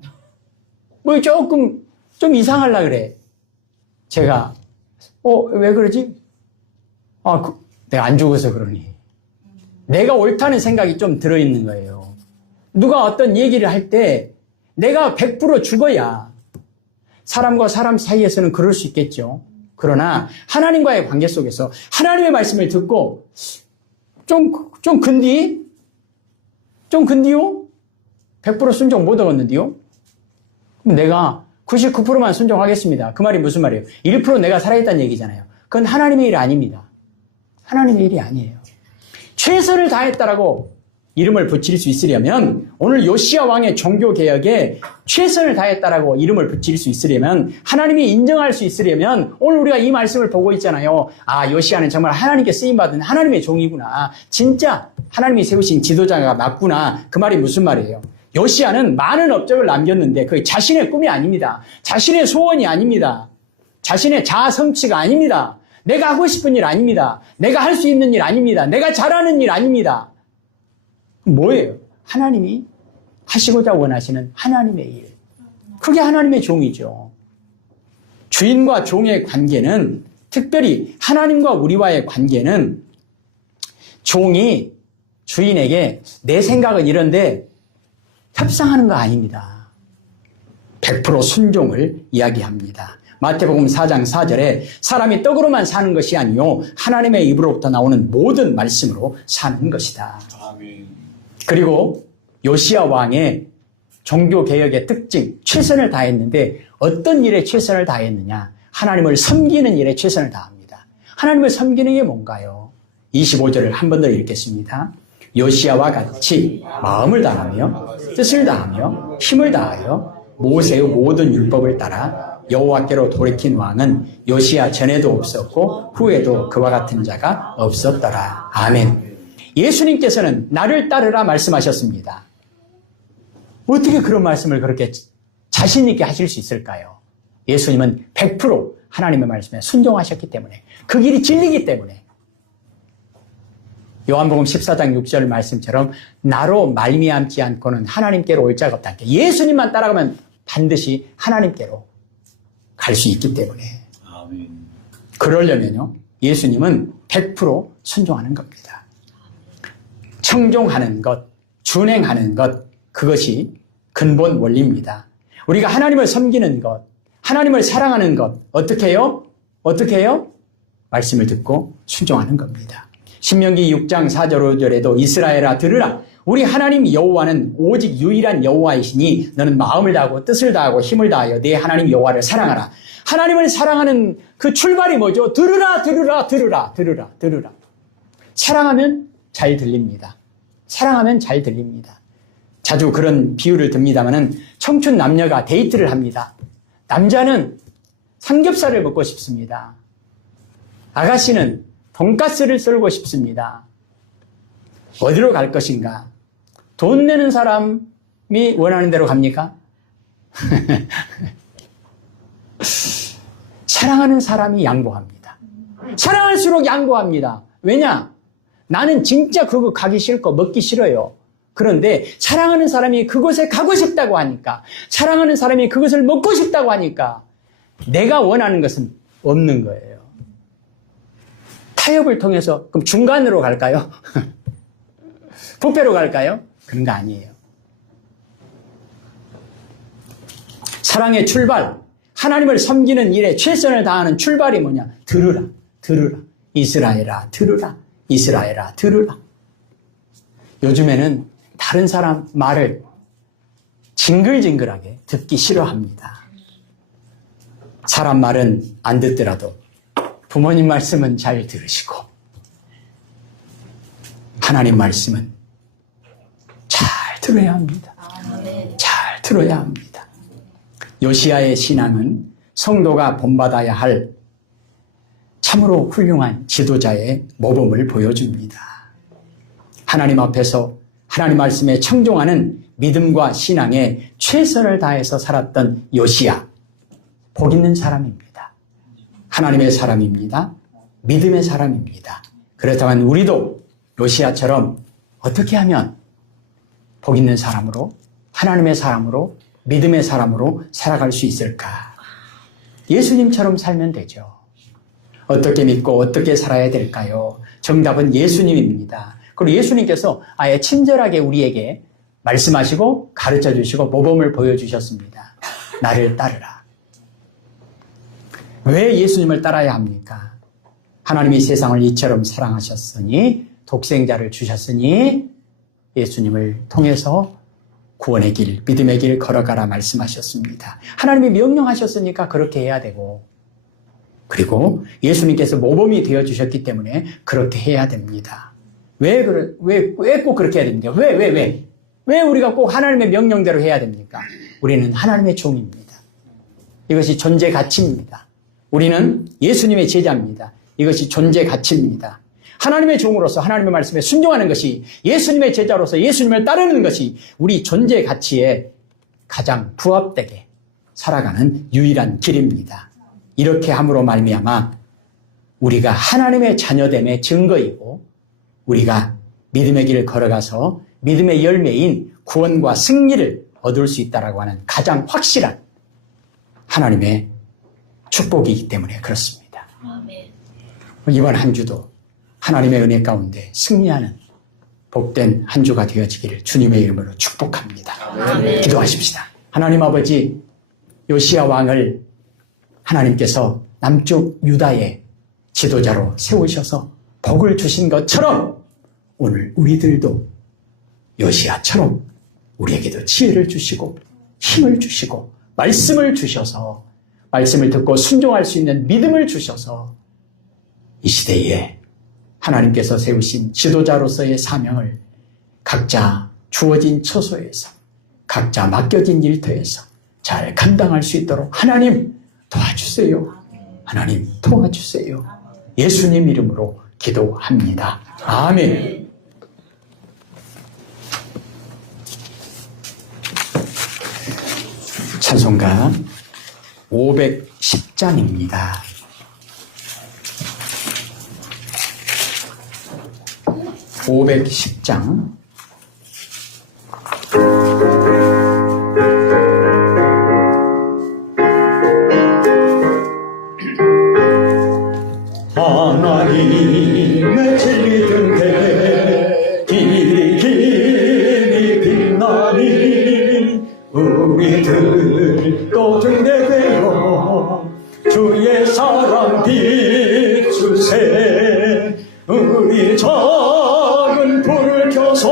조금 좀 이상하려 그래. 제가 왜 그러지? 내가 안 죽어서 그러니. 내가 옳다는 생각이 좀 들어있는 거예요. 누가 어떤 얘기를 할 때 내가 100% 죽어야 사람과 사람 사이에서는 그럴 수 있겠죠. 그러나 하나님과의 관계 속에서 하나님의 말씀을 듣고 좀 근디요? 100% 순종 못 하겠는데요? 그럼 내가 99%만 순종하겠습니다. 그 말이 무슨 말이에요? 1% 내가 살아있다는 얘기잖아요. 그건 하나님의 일이 아닙니다. 하나님의 일이 아니에요. 최선을 다했다라고 이름을 붙일 수 있으려면, 오늘 요시야 왕의 종교개혁에 최선을 다했다라고 이름을 붙일 수 있으려면, 하나님이 인정할 수 있으려면, 오늘 우리가 이 말씀을 보고 있잖아요. 요시야는 정말 하나님께 쓰임받은 하나님의 종이구나. 진짜 하나님이 세우신 지도자가 맞구나. 그 말이 무슨 말이에요? 요시야는 많은 업적을 남겼는데 그게 자신의 꿈이 아닙니다. 자신의 소원이 아닙니다. 자신의 자아 성취가 아닙니다. 내가 하고 싶은 일 아닙니다. 내가 할 수 있는 일 아닙니다. 내가 잘하는 일 아닙니다. 뭐예요? 하나님이 하시고자 원하시는 하나님의 일. 그게 하나님의 종이죠. 주인과 종의 관계는, 특별히 하나님과 우리와의 관계는 종이 주인에게 내 생각은 이런데 협상하는 거 아닙니다. 100% 순종을 이야기합니다. 마태복음 4장 4절에 사람이 떡으로만 사는 것이 아니요 하나님의 입으로부터 나오는 모든 말씀으로 사는 것이다. 그리고 요시야 왕의 종교개혁의 특징, 최선을 다했는데 어떤 일에 최선을 다했느냐? 하나님을 섬기는 일에 최선을 다합니다. 하나님을 섬기는 게 뭔가요? 25절을 한 번 더 읽겠습니다. 요시야와 같이 마음을 다하며 뜻을 다하며 힘을 다하여 모세의 모든 율법을 따라 여호와께로 돌이킨 왕은 요시야 전에도 없었고 후에도 그와 같은 자가 없었더라. 아멘. 예수님께서는 나를 따르라 말씀하셨습니다. 어떻게 그런 말씀을 그렇게 자신 있게 하실 수 있을까요? 예수님은 100% 하나님의 말씀에 순종하셨기 때문에, 그 길이 진리기 때문에. 요한복음 14장 6절 말씀처럼 나로 말미암지 않고는 하나님께로 올 자가 없다. 예수님만 따라가면 반드시 하나님께로 갈 수 있기 때문에. 그러려면요, 예수님은 100% 순종하는 겁니다. 청종하는 것, 준행하는 것, 그것이 근본 원리입니다. 우리가 하나님을 섬기는 것, 하나님을 사랑하는 것, 어떻게 해요? 어떻게 해요? 말씀을 듣고 순종하는 겁니다. 신명기 6장 4절 5절에도 이스라엘아 들으라. 우리 하나님 여호와는 오직 유일한 여호와이시니 너는 마음을 다하고 뜻을 다하고 힘을 다하여 네 하나님 여호와를 사랑하라. 하나님을 사랑하는 그 출발이 뭐죠? 들으라, 들으라, 들으라, 들으라, 들으라. 사랑하면 잘 들립니다. 사랑하면 잘 들립니다. 자주 그런 비유를 듭니다마는 청춘 남녀가 데이트를 합니다. 남자는 삼겹살을 먹고 싶습니다. 아가씨는 돈가스를 썰고 싶습니다. 어디로 갈 것인가? 돈 내는 사람이 원하는 대로 갑니까? 사랑하는 사람이 양보합니다. 사랑할수록 양보합니다. 왜냐? 나는 진짜 그거 가기 싫고 먹기 싫어요. 그런데 사랑하는 사람이 그곳에 가고 싶다고 하니까, 사랑하는 사람이 그것을 먹고 싶다고 하니까 내가 원하는 것은 없는 거예요. 타협을 통해서 그럼 중간으로 갈까요? 부패로 갈까요? 그런 거 아니에요. 사랑의 출발, 하나님을 섬기는 일에 최선을 다하는 출발이 뭐냐? 들으라, 들으라. 이스라엘아, 들으라. 이스라엘아, 들으라. 요즘에는 다른 사람 말을 징글징글하게 듣기 싫어합니다. 사람 말은 안 듣더라도 부모님 말씀은 잘 들으시고 하나님 말씀은 잘 들어야 합니다. 잘 들어야 합니다. 요시야의 신앙은 성도가 본받아야 할 참으로 훌륭한 지도자의 모범을 보여줍니다. 하나님 앞에서 하나님 말씀에 청종하는 믿음과 신앙에 최선을 다해서 살았던 요시야, 복 있는 사람입니다. 하나님의 사람입니다. 믿음의 사람입니다. 그렇다면 우리도 요시야처럼 어떻게 하면 복 있는 사람으로, 하나님의 사람으로, 믿음의 사람으로 살아갈 수 있을까? 예수님처럼 살면 되죠. 어떻게 믿고 어떻게 살아야 될까요? 정답은 예수님입니다. 그리고 예수님께서 아예 친절하게 우리에게 말씀하시고 가르쳐 주시고 모범을 보여주셨습니다. 나를 따르라. 왜 예수님을 따라야 합니까? 하나님이 세상을 이처럼 사랑하셨으니 독생자를 주셨으니 예수님을 통해서 구원의 길, 믿음의 길 걸어가라 말씀하셨습니다. 하나님이 명령하셨으니까 그렇게 해야 되고, 그리고 예수님께서 모범이 되어주셨기 때문에 그렇게 해야 됩니다. 왜 꼭 그렇게 해야 됩니까? 왜 우리가 꼭 하나님의 명령대로 해야 됩니까? 우리는 하나님의 종입니다. 이것이 존재 가치입니다. 우리는 예수님의 제자입니다. 이것이 존재 가치입니다. 하나님의 종으로서 하나님의 말씀에 순종하는 것이, 예수님의 제자로서 예수님을 따르는 것이 우리 존재 가치에 가장 부합되게 살아가는 유일한 길입니다. 이렇게 함으로 말미암아 우리가 하나님의 자녀됨의 증거이고, 우리가 믿음의 길을 걸어가서 믿음의 열매인 구원과 승리를 얻을 수 있다라고 하는 가장 확실한 하나님의 축복이기 때문에 그렇습니다. 이번 한 주도 하나님의 은혜 가운데 승리하는 복된 한 주가 되어지기를 주님의 이름으로 축복합니다. 아멘. 기도하십시다. 하나님 아버지, 요시야 왕을 하나님께서 남쪽 유다의 지도자로 세우셔서 복을 주신 것처럼 오늘 우리들도 요시야처럼 우리에게도 지혜를 주시고 힘을 주시고 말씀을 주셔서 말씀을 듣고 순종할 수 있는 믿음을 주셔서 이 시대에 하나님께서 세우신 지도자로서의 사명을 각자 주어진 처소에서 각자 맡겨진 일터에서 잘 감당할 수 있도록 하나님 도와주세요. 하나님 도와주세요. 예수님 이름으로 기도합니다. 아멘. 찬송가 510장입니다. 510장. 하나님의 진리 등대 길이 빛나니 우리들도 등대되어 주의 사랑 비추세. 우리 작은 불을 켜서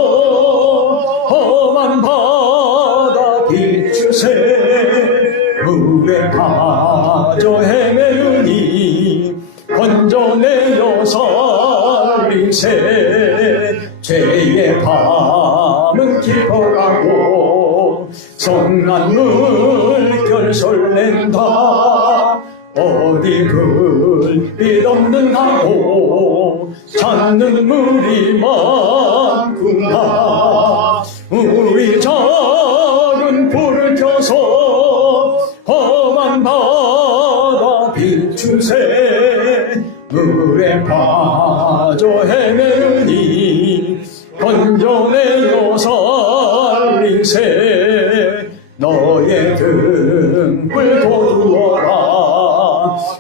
험한 바다 비추세. 물에 빠져 헤매으니 건져내어 살리세. 죄의 밤은 깊어가고 성난 물결 설렌다. 어디 불빛 없는 하고 찾는 물이 많구나. 우리 작은 불을 켜서 험한 바다 비추세. 물에 빠져 헤매으니 건져내어 살리세. 너의 등불 도두어라.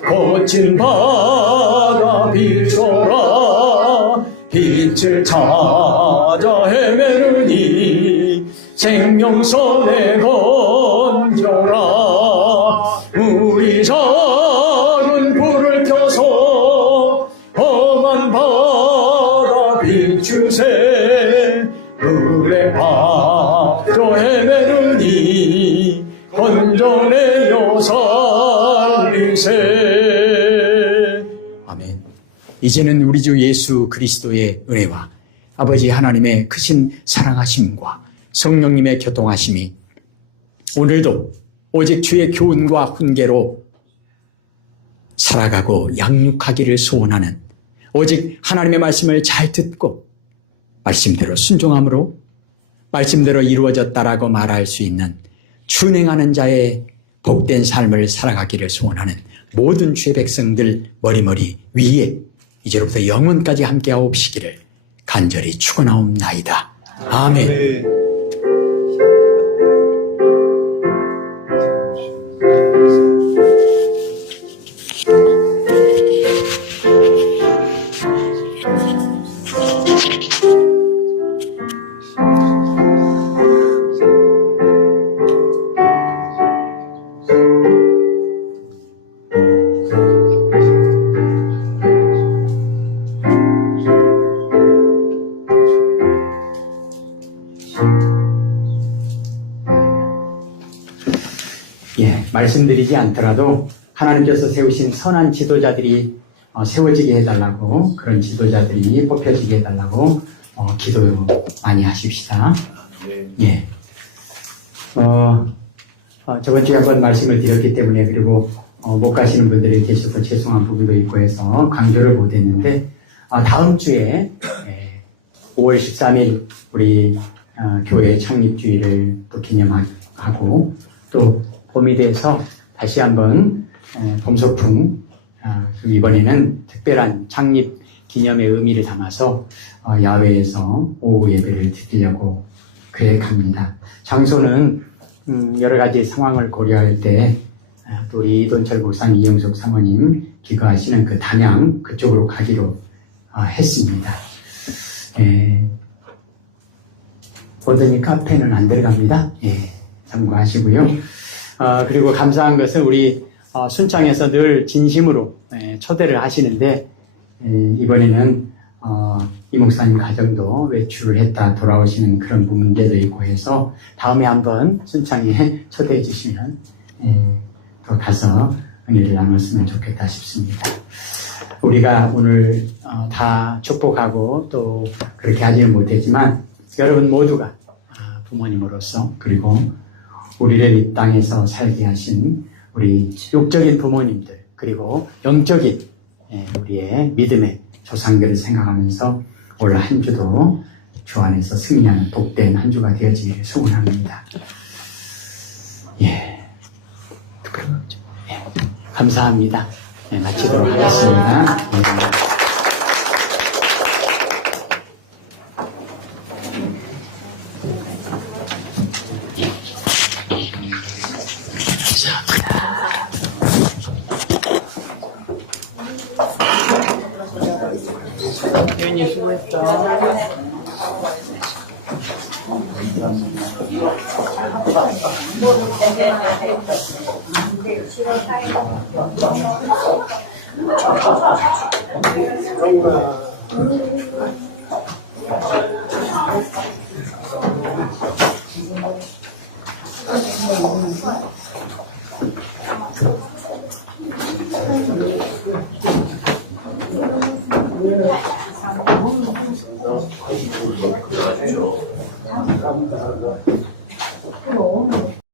거친 바다 비춰라. 빛을 찾아 헤매느니 생명선에 건져라. 우리 작은 불을 켜서 험한 바다 비추세. 물에 빠져 헤매느니 건져내어 살리세. 아멘. 이제는 우리 주 예수 그리스도의 은혜와 아버지 하나님의 크신 사랑하심과 성령님의 교통하심이 오늘도 오직 주의 교훈과 훈계로 살아가고 양육하기를 소원하는, 오직 하나님의 말씀을 잘 듣고 말씀대로 순종함으로 말씀대로 이루어졌다라고 말할 수 있는 준행하는 자의 복된 삶을 살아가기를 소원하는 모든 주의 백성들 머리머리 위에 이제로부터 영원까지 함께하옵시기를 간절히 축원하옵나이다. 아멘. 말씀드리지 않더라도 하나님께서 세우신 선한 지도자들이 세워지게 해달라고, 그런 지도자들이 뽑혀지게 해달라고 기도 많이 하십시다. 예. 저번 주에 한번 말씀을 드렸기 때문에, 그리고 못 가시는 분들이 계셔서 죄송한 부분도 있고 해서 강조를 못했는데, 다음 주에 5월 13일 우리 교회 창립주일을 또 기념하고, 또 봄이 돼서 다시 한번 봄소풍, 이번에는 특별한 창립 기념의 의미를 담아서 야외에서 오후 예배를 드리려고 계획합니다. 장소는 여러 가지 상황을 고려할 때 또 우리 이돈철 목사님, 이영숙 사모님 기거하시는 그 단양 그쪽으로 가기로 했습니다. 보더니 카페는 안 들어갑니다. 예, 참고하시고요. 그리고 감사한 것은 우리 순창에서 늘 진심으로 초대를 하시는데 이번에는 이 목사님 가정도 외출을 했다 돌아오시는 그런 문제도 있고 해서 다음에 한번 순창에 초대해 주시면 또 가서 은혜를 나눴으면 좋겠다 싶습니다. 우리가 오늘 다 축복하고 또 그렇게 하지는 못했지만 여러분 모두가 부모님으로서 그리고 우리를 이 땅에서 살게 하신 우리 육적인 부모님들 그리고 영적인 우리의 믿음의 조상들을 생각하면서 올 한 주도 주 안에서 승리하는 복된 한 주가 되어지기를 소원합니다. 예, 감사합니다. 마치도록 하겠습니다. 태연이 수고했다. 감사합니다.